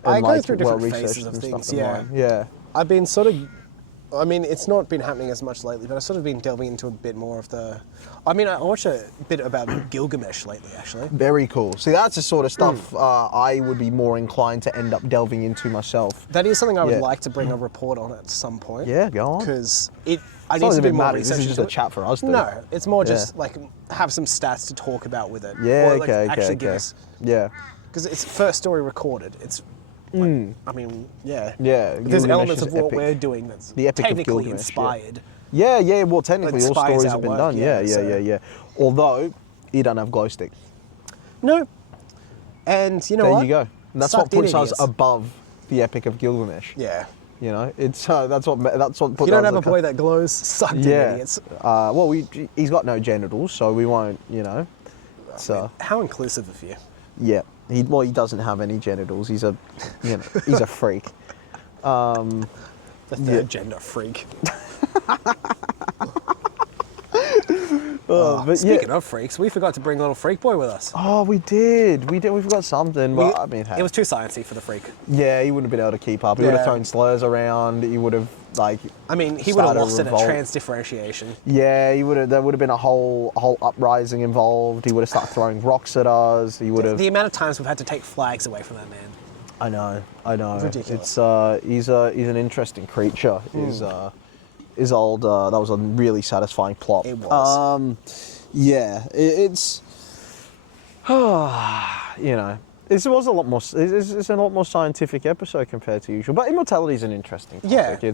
and I go like through different well-researched phases of and things, stuff than mine. Yeah. I've been sort of, I mean, it's not been happening as much lately, but I've sort of been delving into a bit more of the, I mean, I watched a bit about Gilgamesh lately, actually. Very cool. See, that's the sort of stuff I would be more inclined to end up delving into myself. That is something I would like to bring a report on at some point. Yeah, go on. Because I need to do more research. This is just a chat for us, dude. No, it's more just like have some stats to talk about with it. Yeah, or, like, actually give us. Yeah. Because it's first story recorded. It's, like, I mean, yeah. Yeah. There's elements of what we're doing that's the Epic technically of Gilgamesh, inspired. Yeah, well, technically all Inspires stories our have been work, done. Yeah. Although, you don't have glow stick. No. And you know what? There you go. And that's Sucked what puts in us idiots. above the Epic of Gilgamesh. Yeah. You know, it's that's what put You don't us have a like boy that glows. Sucked in, Yeah. idiots. Well, he's got no genitals, so we won't. You know. So How inclusive of you. yeah, he doesn't have any genitals. He's a, he's a freak. The third gender freak. But Speaking of freaks, we forgot to bring little freak boy with us. Oh, we did. We forgot something. But I mean, hey. It was too sciencey for the freak. Yeah, he wouldn't have been able to keep up. He would have Yeah. thrown slurs around. He would have I mean, he would have started a lost it at revolt. trans differentiation. Yeah, he would have. There would have been a whole uprising involved. He would have started throwing rocks at us. He would have. The amount of times we've had to take flags away from that man. I know. Ridiculous. It's he's an interesting creature. His old that was a really satisfying plot. It was. Yeah, it's it was a lot more. It's a lot more scientific episode compared to usual. But immortality is an interesting topic. Yeah.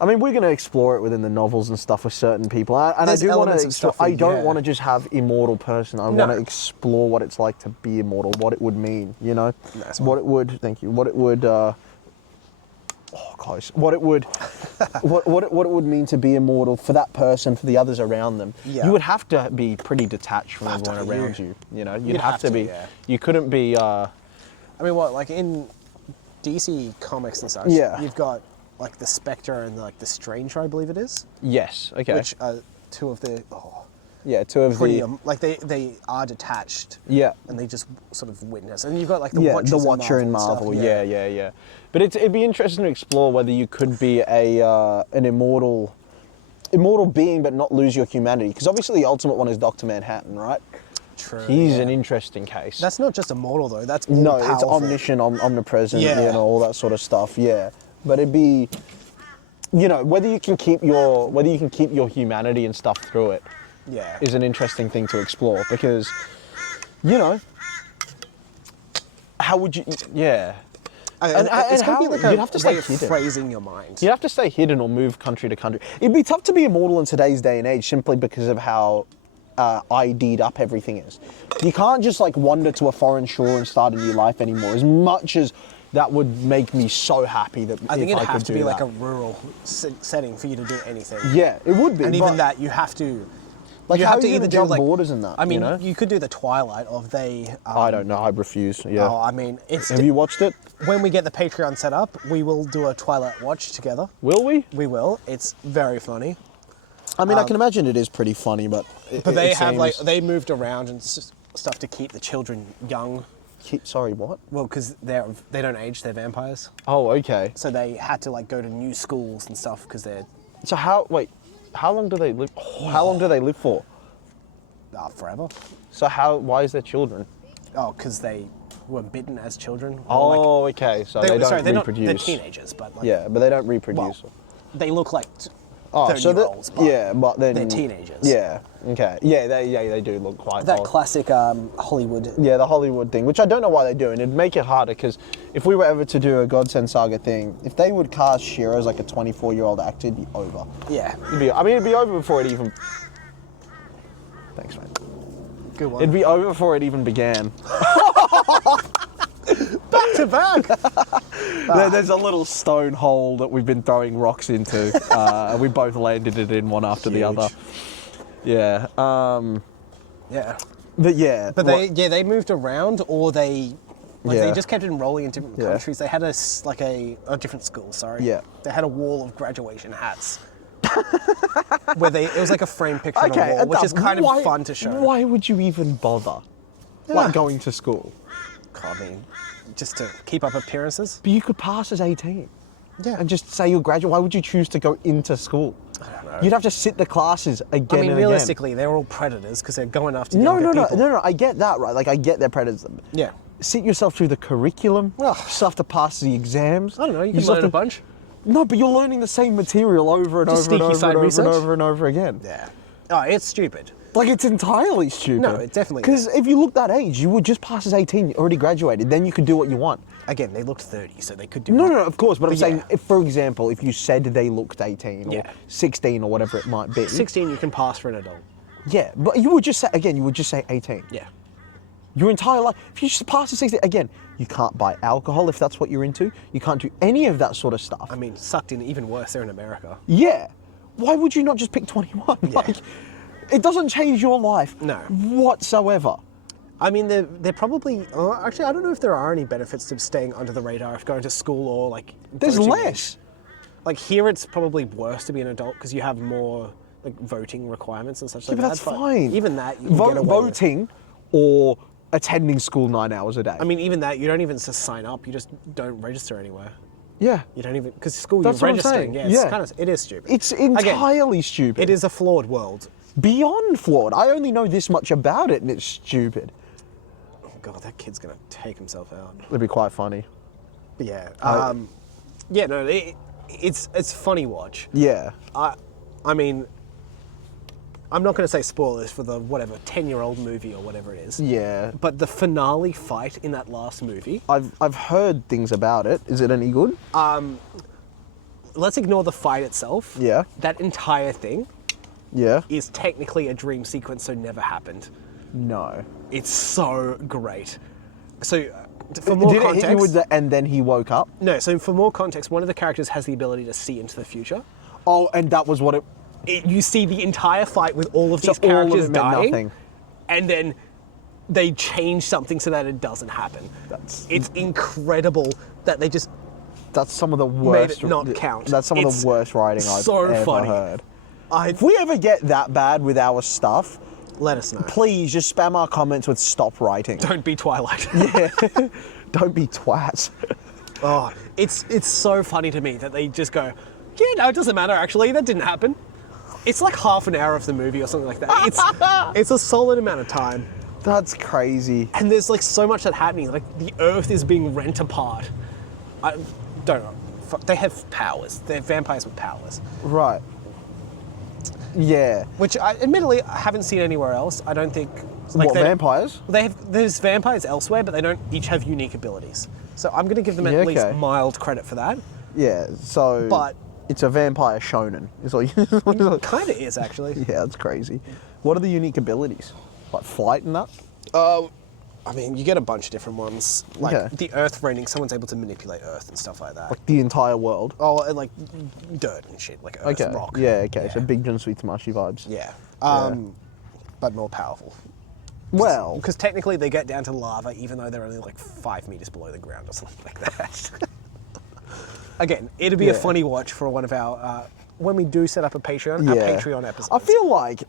I mean, we're going to explore it within the novels and stuff with certain people, and There's I do want elements to. of stuff I we- don't yeah. want to just have immortal person. I No. want to explore what it's like to be immortal, what it would mean. You know, Nice what one. it would. Thank you. What it would. Close. What it would. what it would mean to be immortal for that person, for the others around them. Yeah. You would have to be pretty detached from Have to everyone be. around you. You know, you'd You'd have, have to to, be. yeah. You couldn't be. I mean, what, like in DC comics and such, Yeah. you've got like the Spectre and like the Stranger, I believe it is, Yes. Okay. which are two of the yeah. Two of pretty the. like they are detached. Yeah. And they just sort of witness. And you've got like the Yeah, Watchers the Watcher in and stuff, Marvel. Yeah. But it'd be interesting to explore whether you could be an immortal being, but not lose your humanity. Because obviously the ultimate one is Dr. Manhattan, right? True. He's yeah. an interesting case. That's not just immortal though. That's all no, it's powerful. omniscient, omnipresent, Yeah. all that sort of stuff. Yeah, but it'd be, whether you can keep your humanity and stuff through it Yeah. is an interesting thing to explore because, how would you? Yeah. It's how- gonna be like a you'd have to stay way of hidden. phrasing your mind. You have to stay hidden or move country to country. It'd be tough to be immortal in today's day and age simply because of how ID'd up everything is. You can't just wander to a foreign shore and start a new life anymore. As much as that would make me so happy that I think if it'd I have could to do be like that. a rural setting for you to do anything. Yeah, it would be. And even but, that, you have to. like, you how have are to you either gonna do jump like borders and that. I mean, you know? you could do the Twilight of they. I don't know. I refuse. Yeah. Oh, I mean, it's Have you watched it? when we get the Patreon set up, we will do a Twilight watch together. Will we? We will. It's very funny. I mean, I can imagine it is pretty funny, but. But they it have seems- they moved around and stuff to keep the children young. Sorry, what? Well, because they don't age, they're vampires. Oh, okay. So they had to go to new schools and stuff because they're So how long do they live? How long do they live for? forever. So why is there children? Oh, because they were bitten as children. Oh, okay. So they don't sorry, they're reproduce. Not, they're teenagers, but Yeah, but they don't reproduce. they look like 30 so year olds. But yeah, but then they're teenagers. Yeah. Okay. Yeah, they do look quite That old. classic Hollywood. Yeah, the Hollywood thing, which I don't know why they do, and it'd make it harder because if we were ever to do a Godsend Saga thing, if they would cast Shira as like a 24-year-old actor, it'd be over. Yeah, It'd be over before it even. Thanks, man. good one. It'd be over before it even began. back to back. There's a little stone hole that we've been throwing rocks into, and we both landed it in one after the Huge. other. Yeah. Yeah, But yeah. but they moved around, or they Yeah. just kept enrolling in different Yeah. countries. They had a different school. Sorry. Yeah. They had a wall of graduation hats. Where it was like a framed picture on a Okay, wall, which is kind why- of fun to show. Why would you even bother? Like going to school? I mean, just to keep up appearances. But you could pass as 18. Yeah. And just say you'll graduate. Why would you choose to go into school? I don't know. You'd have to sit the classes again I mean, and realistically, they're all predators because they're going after again. younger people. No. I get that, right? Like, I get their predators. Yeah. Sit yourself through the curriculum. Well, you still have to pass the exams. I don't know. You can still learn have a bunch. No, but you're learning the same material over and Just over and sneaky over side and over research? and over and over again. Yeah. Oh, it's stupid. Like, it's entirely stupid. No, it definitely Because if you look that age, you would just pass as 18, already graduated, then you could do what you want. Again, they looked 30, so they could do. No, of course, but I'm But saying, yeah. if, for example, if you said they looked 18 or Yeah. 16 or whatever it might be. 16, you can pass for an adult. Yeah, but you would just say 18. Yeah. Your entire life, if you just pass as 16, again, You can't buy alcohol if that's what you're into. You can't do any of that sort of stuff. I mean, sucked in even worse. They're in America. Yeah. Why would you not just pick 21? Yeah. Like, it doesn't change your life No. whatsoever. I mean, they're probably... actually, I don't know if there are any benefits to staying under the radar if going to school or, like... There's voting less. age. Like, here it's probably worse to be an adult because you have more, like, voting requirements and such Yeah, like but that. that's fine. Even that, you can get away with. Voting or attending school 9 hours a day. I mean, even that, you don't even just sign up. You just don't register anywhere. Yeah. You don't even... Because school, That's you're what I'm saying. registering. Yeah, Yeah. it is stupid. It's entirely stupid. It is a flawed world. Beyond flawed. I only know this much about it and it's stupid. Oh, God, that kid's going to take himself out. It'd be quite funny. But yeah. Yeah, no, it's funny watch. Yeah. I mean, I'm not going to say spoilers for the, 10-year-old movie or whatever it is. Yeah. But the finale fight in that last movie... I've heard things about it. Is it any good? Let's ignore the fight itself. Yeah. That entire thing Yeah. is technically a dream sequence, so never happened. No. It's so great. So, for more Did context... it hit you with the and then he woke up? No, so for more context, one of the characters has the ability to see into the future. Oh, and that was what it... You see the entire fight with all of So these all of characters it meant dying, nothing. and then they change something so that it doesn't happen. It's incredible that they just That's some of the worst... made it not count. That's some of It's the worst writing I've so ever funny. heard. If we ever get that bad with our stuff, Let us know. please just spam our comments with stop writing. Don't be Twilight. Don't be twats. Oh, it's so funny to me that they just go, yeah, no, it doesn't matter actually, that didn't happen. It's like half an hour of the movie or something like that. It's a solid amount of time. That's crazy. And there's like so much that's happening. Like the earth is being rent apart. I don't know. They have powers. They're vampires with powers. Right. Yeah. Which I admittedly I haven't seen anywhere else. I don't think What, vampires? There's vampires elsewhere, but they don't each have unique abilities. So I'm gonna give them Yeah, at least okay. mild credit for that. Yeah, so... But- it's a vampire shonen. Is all you... Kinda is actually. Yeah, that's crazy. What are the unique abilities? Like flight and that? I mean, you get a bunch of different ones. Like Okay. the earth raining, someone's able to manipulate earth and stuff like that. Like the entire world? Oh, and like dirt and shit, like earth, Okay. rock. Yeah, okay. So big Jun Sweet Tamashi vibes. Yeah. But more powerful. Well, Because technically they get down to lava even though they're only like 5 meters below the ground or something like that. Again, it'd be a Yeah. funny watch for one of our, when we do set up a Patreon, our Patreon episodes. I feel like,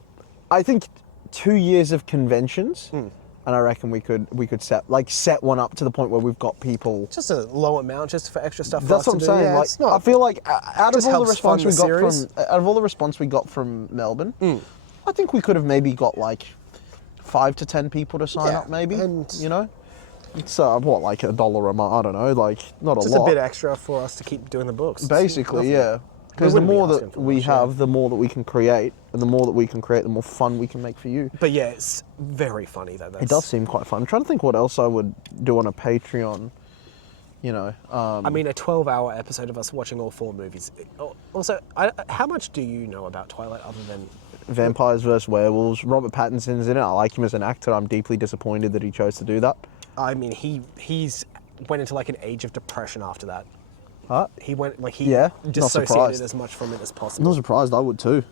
I think 2 years of conventions, and I reckon we could set one up to the point where we've got people. Just a low amount, just for extra stuff for That's us what I'm to saying. do. Yeah, like, it's not, I feel like out of just all the helps response we fund the got series. out of all the response we got from Melbourne, I think we could have maybe got like 5 to 10 people to sign Yeah, up, maybe. and- You know, it's what, like $1 a month? I don't know, like not a just lot. a bit extra for us to keep doing the books. Basically, Nothing. yeah. Because the wouldn't be more asking that for we much, yeah. have, the more that we can create, and the more that we can create, the more fun we can make for you. But yeah, it's very funny though. It does seem quite fun. I'm trying to think what else I would do on a Patreon. You know, I mean, a 12-hour episode of us watching all 4 movies. Also, how much do you know about Twilight other than... vampires versus werewolves. Robert Pattinson's in it. I like him as an actor. I'm deeply disappointed that he chose to do that. I mean, he's went into like an age of depression after that. Huh? He went like he Yeah, not dissociated surprised. as much from it as I'm possible. not surprised. I would too.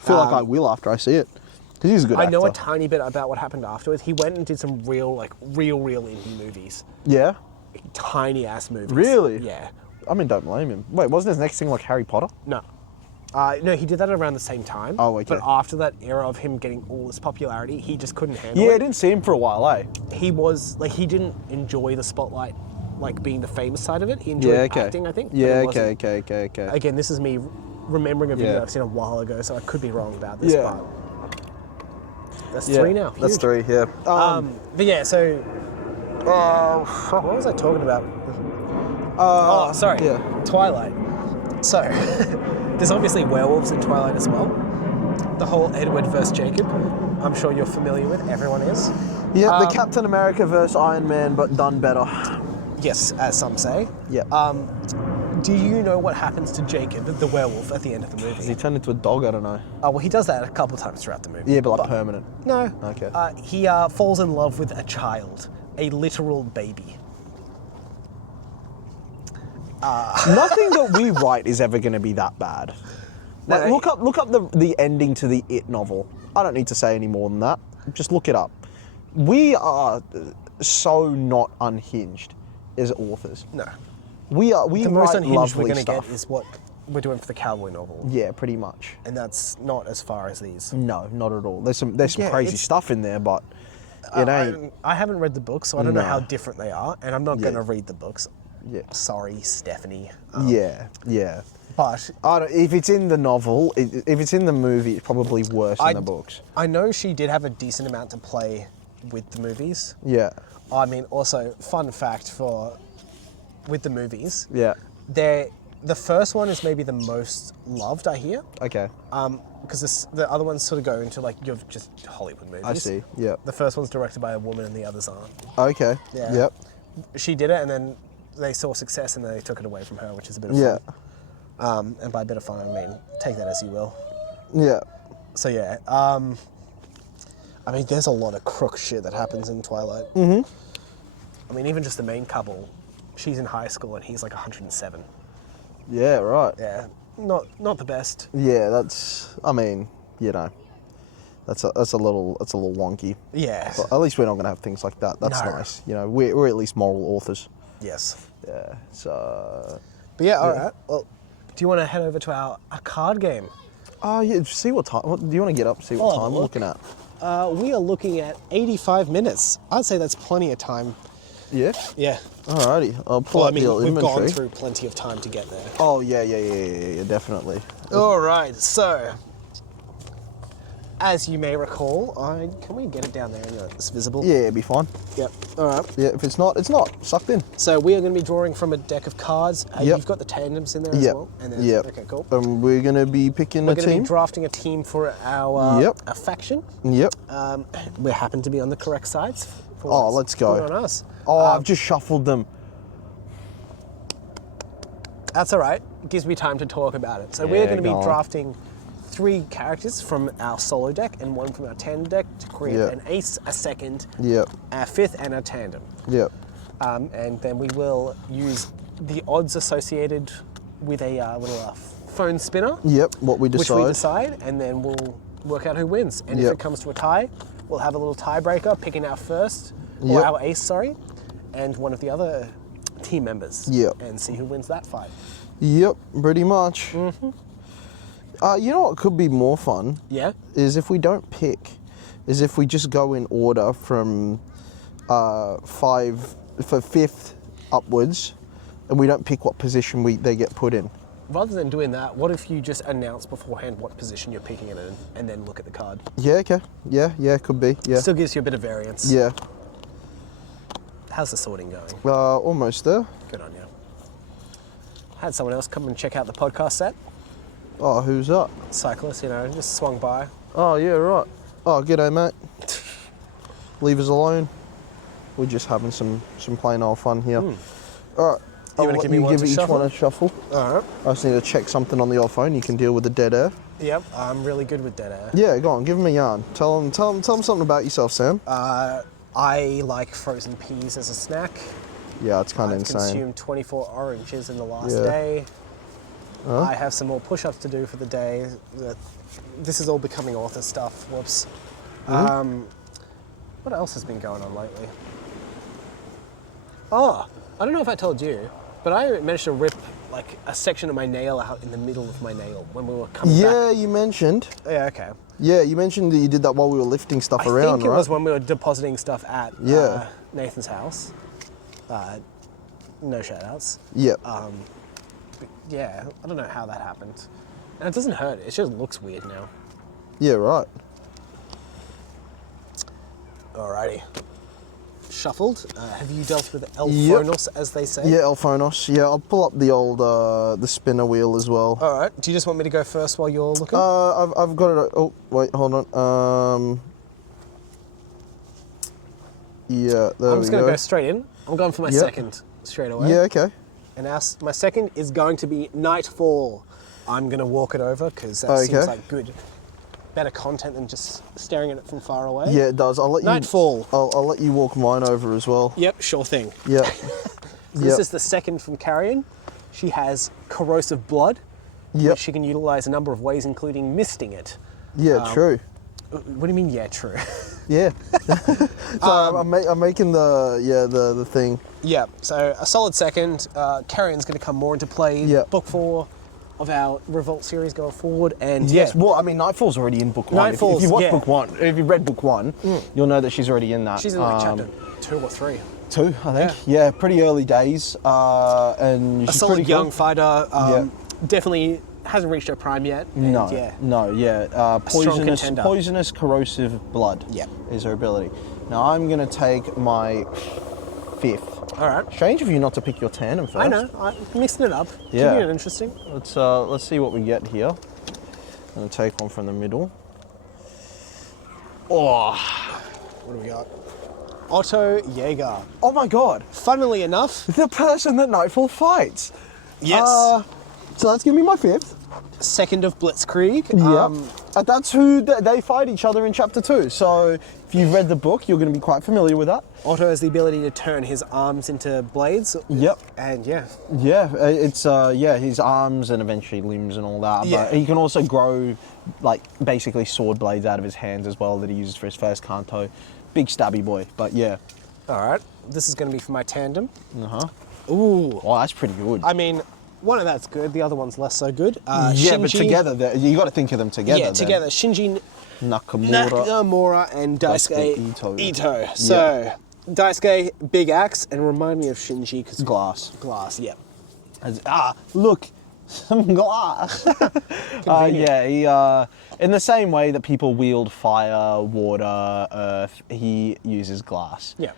I feel like I will after I see it. Because he's a good I actor. know a tiny bit about what happened afterwards. He went and did some real indie movies. Yeah? Tiny ass movies. Really? Yeah. I mean, don't blame him. Wait, wasn't his next thing like Harry Potter? No. No, he did that around the same time. Oh, okay. But after that era of him getting all this popularity, he just couldn't handle Yeah, I it. didn't see him for a while, eh? He was like he didn't enjoy the spotlight, like being the famous side of it. He enjoyed acting, I think. but Yeah, it wasn't- okay. Again, this is me remembering a video Yeah. I've seen a while ago, so I could be wrong about this. Yeah. But that's Yeah, 3 now. That's Huge. 3, yeah. But yeah, so what was I talking about? Oh, sorry. Yeah. Twilight. So there's obviously werewolves in Twilight as well. The whole Edward versus Jacob. I'm sure you're familiar with. Everyone is. Yeah, the Captain America versus Iron Man, but done better. Yes, as some say. Yeah. Do you know what happens to Jacob, the werewolf, at the end of the Does he movie? turn into a dog? I don't know. Oh, well, he does that a couple times throughout the movie. Yeah, but like permanent. No. Okay. He falls in love with a child, a literal baby. Nothing that we write is ever going to be that bad. Like, No, look up the ending to the It novel. I don't need to say any more than that. Just look it up. We are so not unhinged as authors. No. We The most write unhinged we're lovely going to stuff. get is what we're doing for the cowboy novel. Yeah, pretty much. And that's not as far as these. No, not at all. There's some Yeah, crazy it's- stuff in there, but it ain't. I haven't read the books, so I don't know No. how different they are, and I'm not Yeah. going to read the books. Yeah. Sorry, Stephanie. Yeah. But If it's in the novel, if it's in the movie, it's probably worse in the books. I know she did have a decent amount to play with the movies. Yeah. I mean, also, fun fact with the movies, Yeah. the first one is maybe the most loved, I hear. Okay. Because the other ones sort of go into like you're just Hollywood movies. I see. Yeah. The first one's directed by a woman and the others aren't. Okay. Yeah. Yep. She did it and then they saw success and then they took it away from her, which is a bit of Yeah. fun. And by a bit of fun, I mean, take that as you will. Yeah. So yeah, I mean, there's a lot of crook shit that happens in Twilight. Mm-hmm. I mean, even just the main couple, she's in high school and he's like 107. Yeah. Right. Yeah, not the best. Yeah. That's. I mean, you know, that's a little wonky. Yeah. But at least we're not going to have things like that. That's No. nice. You know, we're at least moral authors. Yes. Yeah. So. But yeah, all right. Well, do you want to head over to our card game? Oh yeah. See what time? What do you want to get up? See I'll what have a time we're look. looking at? We are looking at 85 minutes. I'd say that's plenty of time. Yeah. Yeah. Alrighty. I'll pull Well, I up mean, the we've inventory. gone through plenty of time to get there. Oh yeah, definitely. All right, so as you may recall, can we get it down there? It's visible. Yeah, it'd be fine. Yep. All right. Yeah, if it's not, it's not. Sucked in. So we are going to be drawing from a deck of cards. Yep. You've got the tandems in there as Yep. well. And then, Yep. Okay, cool. We're gonna be picking We're a going to team. be drafting a team for our Yep. a faction. Yep. We happen to be on the correct sides. For Oh, once. let's go. Good on us. Oh, I've just shuffled them. That's all right. It gives me time to talk about it. So we're Yeah, going to be go on. drafting 3 characters from our solo deck and 1 from our tandem deck to create Yeah. an ace, a second, Yep. a 5th, and a tandem. Yep. And then we will use the odds associated with a little phone spinner, Yep. What we which decide. we decide, and then we'll work out who wins. And if Yep. it comes to a tie, we'll have a little tiebreaker, picking our first, or Yep. our ace, sorry, and one of the other team members. Yep. And see who wins that fight. Yep. Pretty much. Mm-hmm. You know what could be more fun Yeah? is if we don't pick, is if we just go in order from 5th upwards, and we don't pick what position they get put in. Rather than doing that, what if you just announce beforehand what position you're picking it in and then look at the card? Yeah. Okay. Yeah. Could be. Yeah. Still gives you a bit of variance. Yeah. How's the sorting going? Almost there. Good on you. Had someone else come and check out the podcast set. Oh, who's up? Cyclist, just swung by. Oh, yeah, right. Oh, g'day, mate. Leave us alone. We're just having some plain old fun here. All right. wanna give me one give to each shuffle? one a shuffle. All right. I just need to check something on the old phone. You can deal with the dead air. Yep, I'm really good with dead air. Yeah, go on. Give him a yarn. Tell him something about yourself, Sam. I like frozen peas as a snack. Yeah, it's kind of I've insane. consumed 24 oranges in the last Yeah. day. I have some more push-ups to do for the day. This is all becoming author stuff. Whoops. What else has been going on lately? Oh, I don't know if I told you, but I managed to rip like a section of my nail out in the middle of my nail when we were coming Yeah, back. you mentioned. Yeah, okay. Yeah, you mentioned that you did that while we were lifting stuff I around, think it right? was when we were depositing stuff at Yeah. Nathan's house. No shout-outs. Yep. But yeah, I don't know how that happened. And it doesn't hurt, it just looks weird now. Yeah, right. Alrighty. Shuffled. Have you dealt with Yep. Elphonos, as they say? Yeah, Elphonos. Yeah, I'll pull up the old the spinner wheel as well. Alright, do you just want me to go first while you're looking? I've got it. Oh, wait, hold on. Yeah, there I'm we just go. going to go straight in. I'm going for my Yep. second straight away. Yeah, okay. And my second is going to be Nightfall. I'm going to walk it over because that Okay. seems like better content than just staring at it from far away. Yeah, it does. I'll let you. Nightfall. I'll let you walk mine over as well. Yep, sure thing. Yeah. So this is the second from Carrion. she has corrosive blood, Yep. which she can utilize a number of ways, including misting it. Yeah, true. What do you mean, yeah, true? Yeah. So I'm making the thing. Yeah, so a solid second. Carrion's going to come more into play in Yep. book 4 of our Revolt series going forward. And Yes, yeah, well, I mean, Nightfall's already in book 1. If Nightfall's, you watch yeah. book 1, if you've read book 1, you'll know that she's already in that. she's in like chapter 2 or 3. 2, I think. Yeah, pretty early days. And A she's solid pretty young cool. fighter. Yeah. Definitely hasn't reached her prime yet. And No, yeah. Poisonous, contender. poisonous, corrosive blood. Yep. Is her ability. Now I'm gonna take my 5th. All right. Strange of you not to pick your tandem first. I know. I'm mixing it up. Yeah. Keeping it interesting. Let's see what we get here. I'm gonna take one from the middle. Oh, What do we got? Otto Jaeger. oh my God! Funnily enough, The person that Nightfall fights. yes, So that's gonna be my 5th. second of Blitzkrieg. That's who they fight each other in chapter 2. So if you've read the book, you're gonna be quite familiar with that. Otto has the ability to turn his arms into blades. Yep. And yeah, Yeah, it's his arms and eventually limbs and all that. Yeah. But he can also grow like basically sword blades out of his hands as well that he uses for his first Kanto. Big stabby boy, but yeah. all right. This is going to be for my tandem. Ooh, oh, that's pretty good. I mean, one of that's good. The other one's less so good. yeah, but Shinji- together, you got to think of them together. Yeah, then. together. Shinji Nakamura. and Daisuke Daisuke Ito. Ito. So, Daisuke, big axe, and remind me of Shinji because Glass. Glass, yeah. Look, some glass. Convenient. He in the same way that people wield fire, water, earth, he uses glass. Yeah.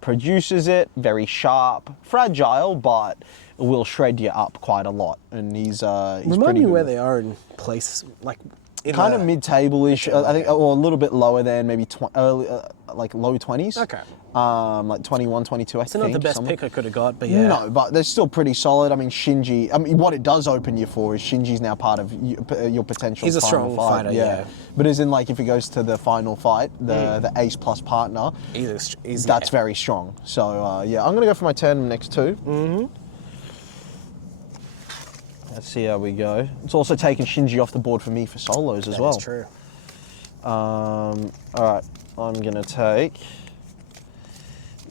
Produces it, very sharp, fragile, but will shred you up quite a lot. And he's Remind pretty me good where with it. they are in place, like in Kind the- of mid-table-ish, I think, or a little bit lower than maybe early, like low 20s. Okay. Like 21, 22, I It's think. not the best somewhere. pick I could have got, but yeah. No, but they're still pretty solid. I mean, Shinji. I mean, what it does open you for is Shinji's now part of your potential. He's a final strong fight. fighter, yeah. But as in, like, if he goes to the final fight, the ace plus partner, He's that's very strong. So yeah, I'm gonna go for my turn next 2. Mm-hmm. Let's see how we go. It's also taken Shinji off the board for me for solos as well. That's true. All right, I'm gonna take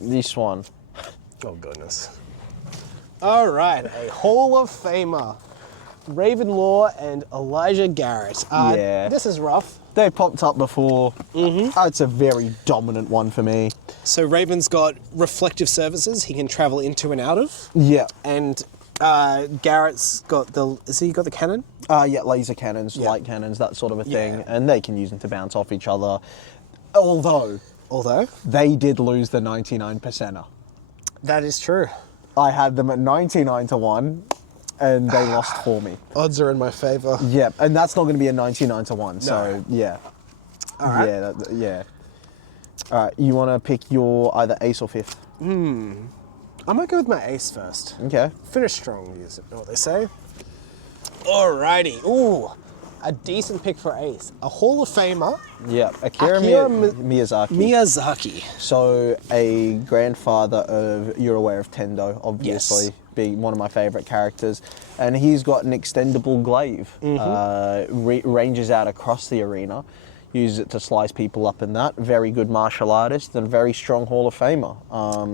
this one. Oh, goodness. All right, a Hall of Famer. Ravenlaw and Elijah Garrett. Yeah. This is rough. They've popped up before. It's a very dominant one for me. So Raven's got reflective surfaces he can travel into and out of. Yeah. And Garrett's got has he got the cannon? Yeah, laser cannons, Yeah. light cannons, that sort of a thing. Yeah. And they can use them to bounce off each other. Although, they did lose the 99%er. That is true. I had them at 99 to 1, and they lost for me. Odds are in my favor. Yeah, and that's not going to be a 99 to 1, so No. yeah. All right. Yeah, yeah. All right, you want to pick your either ace or 5th? I might go with my ace first. Okay. Finish strong, is what they say. Alrighty. Ooh, a decent pick for ace. A Hall of Famer, Yeah, Akira Miyazaki. Miyazaki. So a grandfather of, you're aware of Tendo, obviously, Yes. being one of my favourite characters. And he's got an extendable glaive, ranges out across the arena, uses it to slice people up in that. Very good martial artist and very strong Hall of Famer.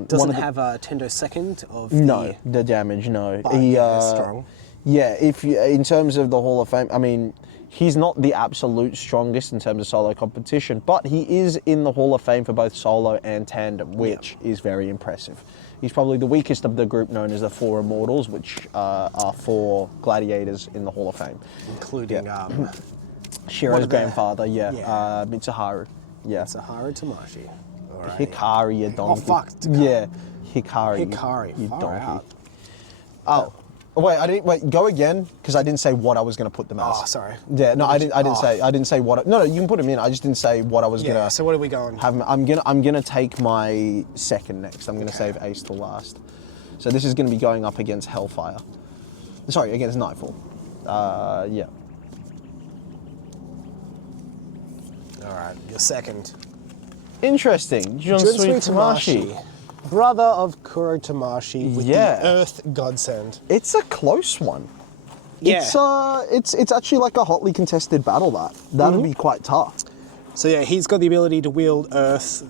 Doesn't have a Tendo second of No, the damage, no. But yeah, strong. Yeah, in terms of the Hall of Fame, I mean, he's not the absolute strongest in terms of solo competition, but he is in the Hall of Fame for both solo and tandem, which is very impressive. He's probably the weakest of the group known as the Four Immortals, which are 4 gladiators in the Hall of Fame. including Shiro's grandfather, Yeah. Mitsuharu. Yeah. Saharu Tamashi. Alright. Hikari, you donkey. fuck. Yeah, Hikari. Hikari, you far donkey. out. Oh. Wait, go again, because I didn't say what I was going to put them as. Oh, sorry. Yeah, no, I didn't say what. No, you can put them in. I just didn't say what I was Yeah, gonna so what are we going? have. I'm gonna take my second next. I'm gonna save Ace till last. So this is gonna be going up against Hellfire. Sorry, against Nightfall. Yeah. Alright, your second. Interesting. Junsui Tamashi. brother of Kuro Tamashi with Yeah. the Earth Godsend. It's a close one. Yeah. It's actually like a hotly contested battle. That'd be quite tough. So yeah, he's got the ability to wield Earth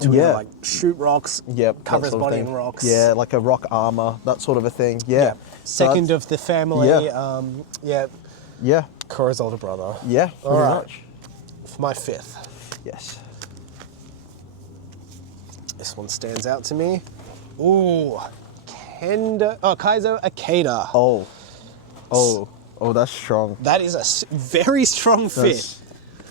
to either, like shoot rocks, Yep, cover that his sort of body thing. in rocks. Yeah, like a rock armor, that sort of a thing. Yeah. So Second that's- of the family. Yeah. Yeah. Kuro's older brother. Yeah. All Pretty right. much. For my fifth. Yes. This one stands out to me. Ooh, Kaizo Akeda. Oh, that's strong. That is a very strong fit.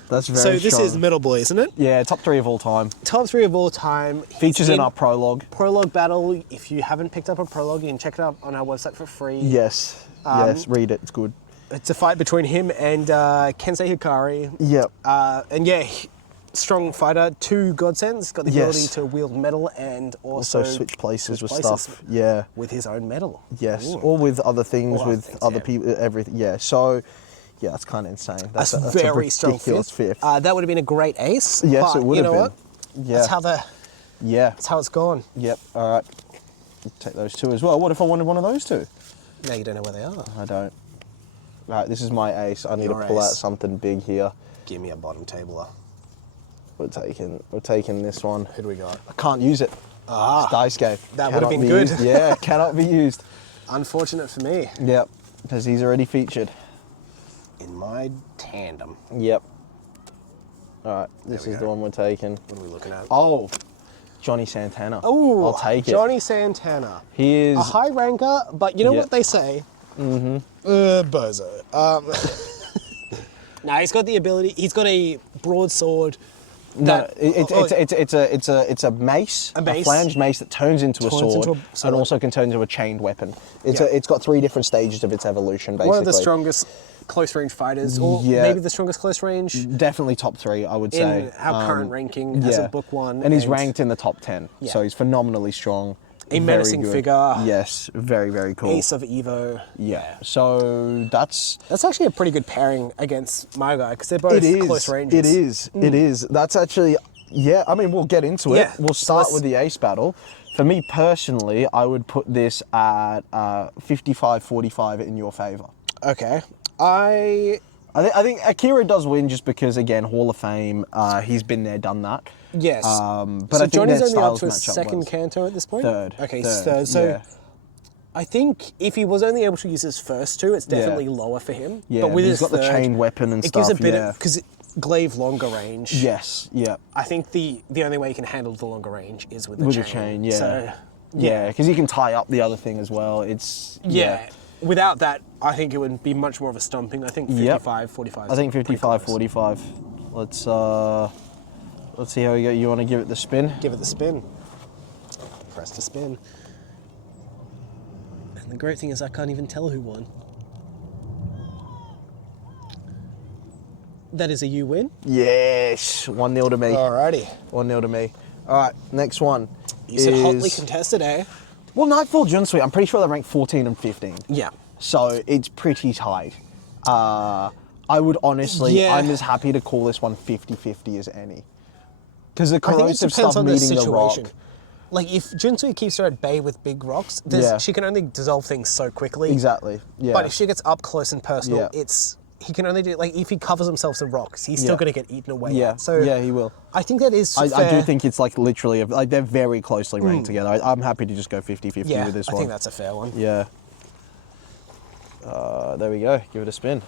That's very So this strong. is Metal Boy, isn't it? Yeah, top 3 of all time. Top 3 of all time. Features in our prologue. Prologue battle. If you haven't picked up a prologue, you can check it out on our website for free. Yes. Yes, read it. It's good. It's a fight between him and Kensei Hikari. Yep. And yeah, strong fighter, 2 godsends, got the Yes. ability to wield metal and also switch places switch with places stuff. Yeah. with his own metal. Yes. Ooh. Or with other things, Or other with things, other yeah. people, everything. Yeah. So, yeah, that's kind of insane. That's a very strong ridiculous fifth. fifth. That would have been a great ace. Yes, but it would you have know been. what? Yeah. That's how it's gone. Yep. All right. Take those 2 as well. What if I wanted one of those 2? Now you don't know where they are. I don't. Right, this is my ace. I need Your to pull out ace. something big here. Give me a bottom tabler. We're taking this one. Who do we got? I can't use it. Ah, It's dice game. that would have Cannot been be good. used. Yeah, cannot be used. Unfortunate for me. Yep, because he's already featured. In my tandem. Yep. All right, this we is go. the one we're taking. What are we looking at? Oh, Johnny Santana. Oh, I'll take it. Johnny Santana. He is. A high ranker, but you know Yeah. what they say? Mm-hmm. Bozo. No, he's got the ability. He's got a broadsword. No, it's a mace, A mace. flanged mace that turns into a Turns sword, into a sword. and also can turn into a chained weapon. Yeah. It's got 3 different stages of its evolution, basically. One of the strongest close range fighters, or Yeah. maybe the strongest close range Definitely top 3, I would say. in our current ranking as a book one. And he's ranked in the top 10, Yeah. so he's phenomenally strong. A very menacing good. figure. Yes, very, very cool. Ace of Evo. Yeah. So that's That's actually a pretty good pairing against my guy because they're both it is. close ranges. It is. It is. That's actually I mean, we'll get into it. Yeah. We'll So start let's- with the ace battle. For me personally, I would put this at 55-45 in your favor. Okay. I think Akira does win just because, again, Hall of Fame. He's been there, done that. Yes. But so I think Johnny's their only up styles to a match up second well. canto at this point? Third. Okay, he's third. So yeah. I think if he was only able to use his first 2, it's definitely lower for him. Yeah, but with he's his got the third, chain weapon and it stuff. gives a bit yeah. because glaive longer range. Yes. Yeah. I think the only way you can handle the longer range is with the With chain. a chain. Yeah. So, yeah, because you can tie up the other thing as well. It's yeah. Without that, I think it would be much more of a stomping. I think 55-45. I think is pretty close. 55-45. Let's see how we go. You want to give it the spin? Give it the spin. Press to spin. And the great thing is I can't even tell who won. That is a you win. Yes, 1-0 to me. Alrighty. 1-0 to me. All right, next one. You said hotly contested, eh? Well, Nightfall Junsui, I'm pretty sure they're ranked 14 and 15. Yeah. So it's pretty tight. I would honestly, Yeah. I'm as happy to call this one 50-50 as any. Because the I think it corrosive depends stuff on the meeting the rock. situation. Like if Junsui keeps her at bay with big rocks, Yeah. she can only dissolve things so quickly. Exactly. Yeah. But if she gets up close and personal, Yeah. he can only do like if he covers himself in rocks, he's still Yeah. going to get eaten away. Yeah. So yeah, he will. I think that is I fair. do think it's like literally, like they're very closely ranked together. I'm happy to just go 50-50 yeah, with this I one. think that's a fair one. Yeah. There we go. Give it a spin.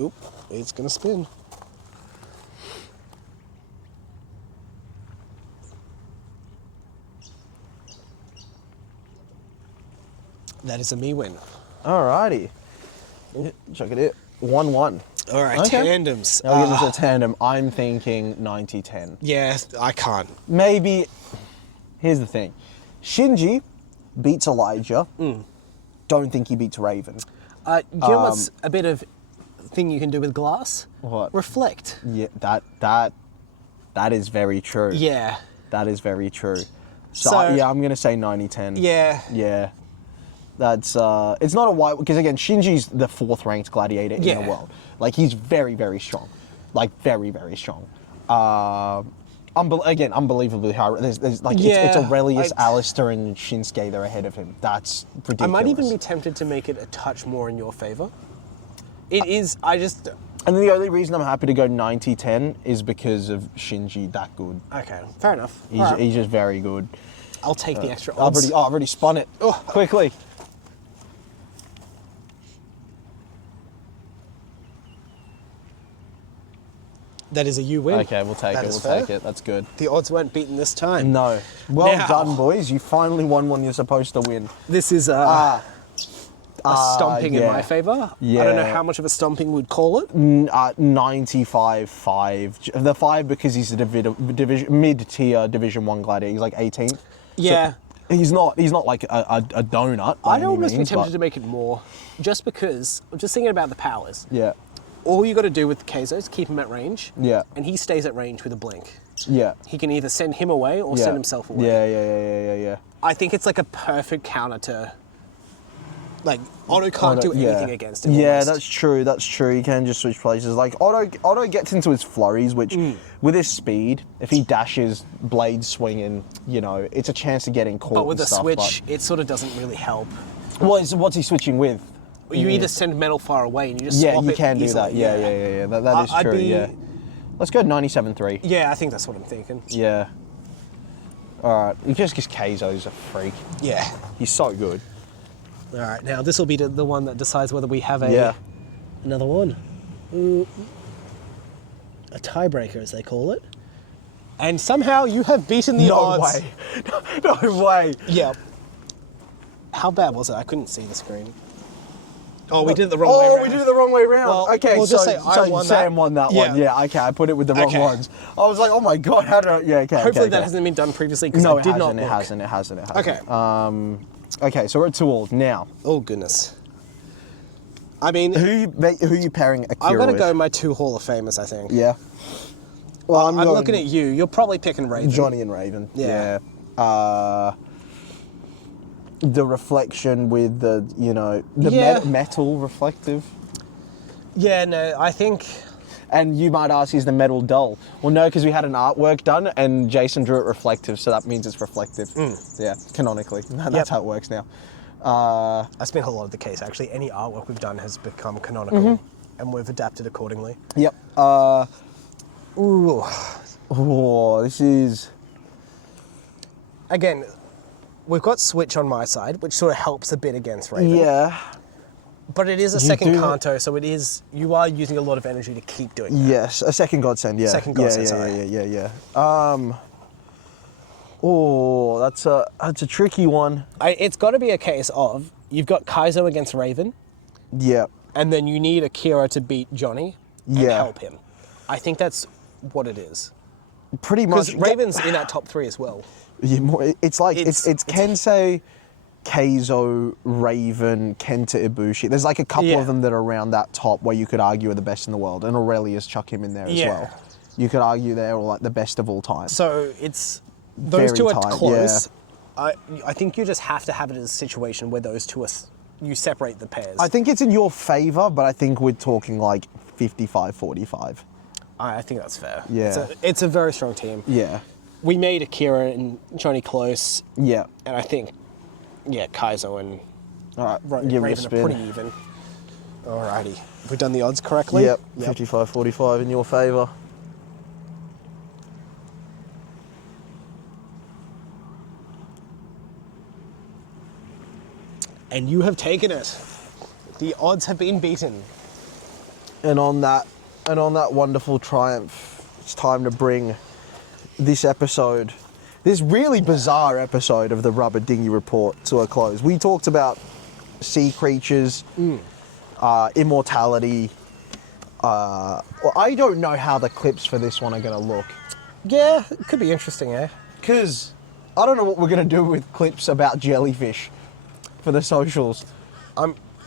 Oop, it's going to spin. That is a me win. Alrighty. Check it out. 1-1. All right, Okay. tandems. Now we're into a tandem. I'm thinking 90-10. Yeah, I can't. Maybe. Here's the thing. Shinji beats Elijah. Don't think he beats Raven. You know what's a bit of thing you can do with glass? What? Reflect. Yeah, that is very true. Yeah. That is very true. So, So- yeah, I'm gonna say 90-10. Yeah. Yeah. That's it's not a white because again Shinji's the 4th ranked gladiator in Yeah. the world. Like he's very, very strong. Like very, very strong. I again, unbelievably high. There's like it's Aurelius, Alistair, and Shinsuke. They're ahead of him. That's ridiculous. I might even be tempted to make it a touch more in your favour. It is. And the only reason I'm happy to go 90-10 is because of Shinji. That good. Okay, fair enough. He's just very good. I'll take the extra odds. I've already spun it. Oh, quickly. That is a you win. Okay, we'll take it. That's good. The odds weren't beaten this time. No. Well done, boys. You finally won one you're supposed to win. This is a stomping in my favour. Yeah. I don't know how much of a stomping we'd call it. 95-5. The 5 because he's a mid-tier Division 1 gladiator. He's like 18th. Yeah. So he's not like a donut. I'd almost be tempted to make it more, just because I'm just thinking about the powers. Yeah. All you got to do with Keizo is keep him at range. Yeah. And he stays at range with a blink. Yeah. He can either send him away or send himself away. Yeah. I think it's like a perfect counter to, like, Otto can't do anything against him. Yeah, almost. that's true. He can just switch places. Like Otto gets into his flurries, which with his speed, if he dashes, blade swinging, it's a chance to get in caught. But with and a stuff, switch, it sort of doesn't really help. What's he switching with? You either send metal far away and you just swap it you can easily. do that. Yeah. That is true. Yeah. Let's go 97-3. Yeah, I think that's what I'm thinking. Yeah. All right. Just because Keizo's a freak. Yeah. He's so good. All right. Now this will be the one that decides whether we have another one. A tiebreaker, as they call it. And somehow you have beaten the odds. No way. Yeah. How bad was it? I couldn't see the screen. Oh, we did it the wrong way around. Oh, we did it the wrong way around. Well, okay, we'll just say I won Sam won that one. Yeah. Yeah, okay, I put it with the wrong ones. I was like, oh my god, how do I... Yeah, okay, Hopefully that hasn't been done previously, because I did not look. It hasn't. Okay. Okay, so we're at 2-2 now. Oh, goodness. I mean... Who are you pairing Akira I'm going to with? go my 2 Hall of Famers, I think. Yeah. Well, I'm looking at you. You're probably picking Raven. Johnny and Raven. Yeah. The reflection with the, metal reflective. Yeah, no, I think... And you might ask, is the metal dull? Well, no, because we had an artwork done and Jason drew it reflective, so that means it's reflective. Yeah, canonically. That's how it works now. That's been a lot of the case, actually. Any artwork we've done has become canonical, and we've adapted accordingly. Yep. Ooh. Oh, this is... Again, we've got Switch on my side, which sort of helps a bit against Raven. Yeah. But it is a second Kanto, so it is... You are using a lot of energy to keep doing that. Yes, a second godsend, yeah. Second godsend, sorry. Yeah. Oh, that's a tricky one. It's got to be a case of, you've got Kaizo against Raven, Yeah. and then you need Akira to beat Johnny and help him. I think that's what it is. Pretty much. Because Raven's in that top 3 as well. It's like, it's Kensei, Keizo, Raven, Kenta Ibushi. There's like a couple of them that are around that top where you could argue are the best in the world, and Aurelius, chuck him in there as well. You could argue they're like the best of all time. So it's... Those two are tight, close. Yeah. I think you just have to have it as a situation where those two are... You separate the pairs. I think it's in your favour, but I think we're talking like 55-45. I think that's fair. Yeah. It's a very strong team. Yeah. We made Akira and Johnny close. Yeah. And I think, Kaizo and Raven are pretty even. Alrighty. Have we done the odds correctly? Yep. 55-45 in your favour. And you have taken it. The odds have been beaten. And on that wonderful triumph, it's time to bring this really bizarre episode of the Rubber Dinghy Report to a close. We talked about sea creatures, immortality. Well, I don't know how the clips for this one are going to look. Yeah, it could be interesting, eh? Because I don't know what we're going to do with clips about jellyfish for the socials.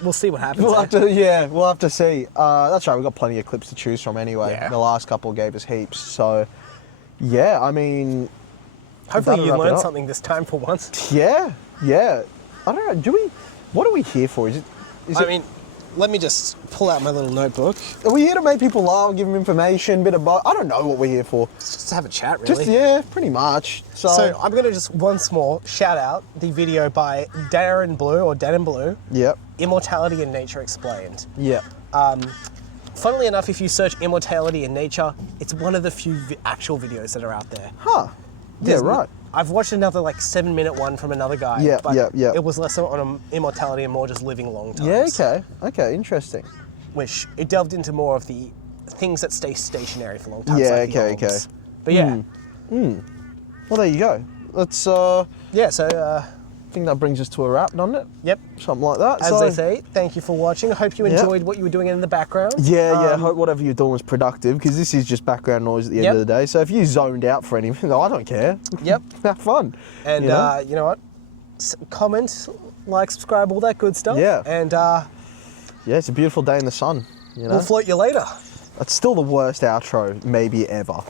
We'll see what happens. We'll have to see. That's right, we've got plenty of clips to choose from anyway. Yeah. The last couple gave us heaps. So, yeah, I mean... Hopefully you learned something this time for once. Yeah. I don't know, what are we here for? let me just pull out my little notebook. Are we here to make people laugh, give them information, bit of I don't know what we're here for. Just to have a chat, really. Just, yeah, pretty much. So I'm going to just once more shout out the video by Darren Blue. Yep. Immortality in Nature Explained. Yep. Funnily enough, if you search immortality in nature, it's one of the few actual videos that are out there. Huh. Yeah, right. I've watched another 7-minute one from another guy. Yeah, but yeah. It was less on immortality and more just living long times. Yeah, okay. Okay, interesting. Which it delved into more of the things that stay stationary for long times. Yeah, like the okay. elves. But yeah. Well, there you go. Let's, Yeah, so I think that brings us to a wrap, doesn't it? Yep. Something like that. As they say, thank you for watching. I hope you enjoyed what you were doing in the background. Yeah, hope whatever you're doing was productive, because this is just background noise at the end of the day. So if you zoned out for anything, I don't care. Yep. Have fun. And you know what? Comment, like, subscribe, all that good stuff. Yeah. And yeah, it's a beautiful day in the sun. You know? we'll float you later. That's still the worst outro maybe ever.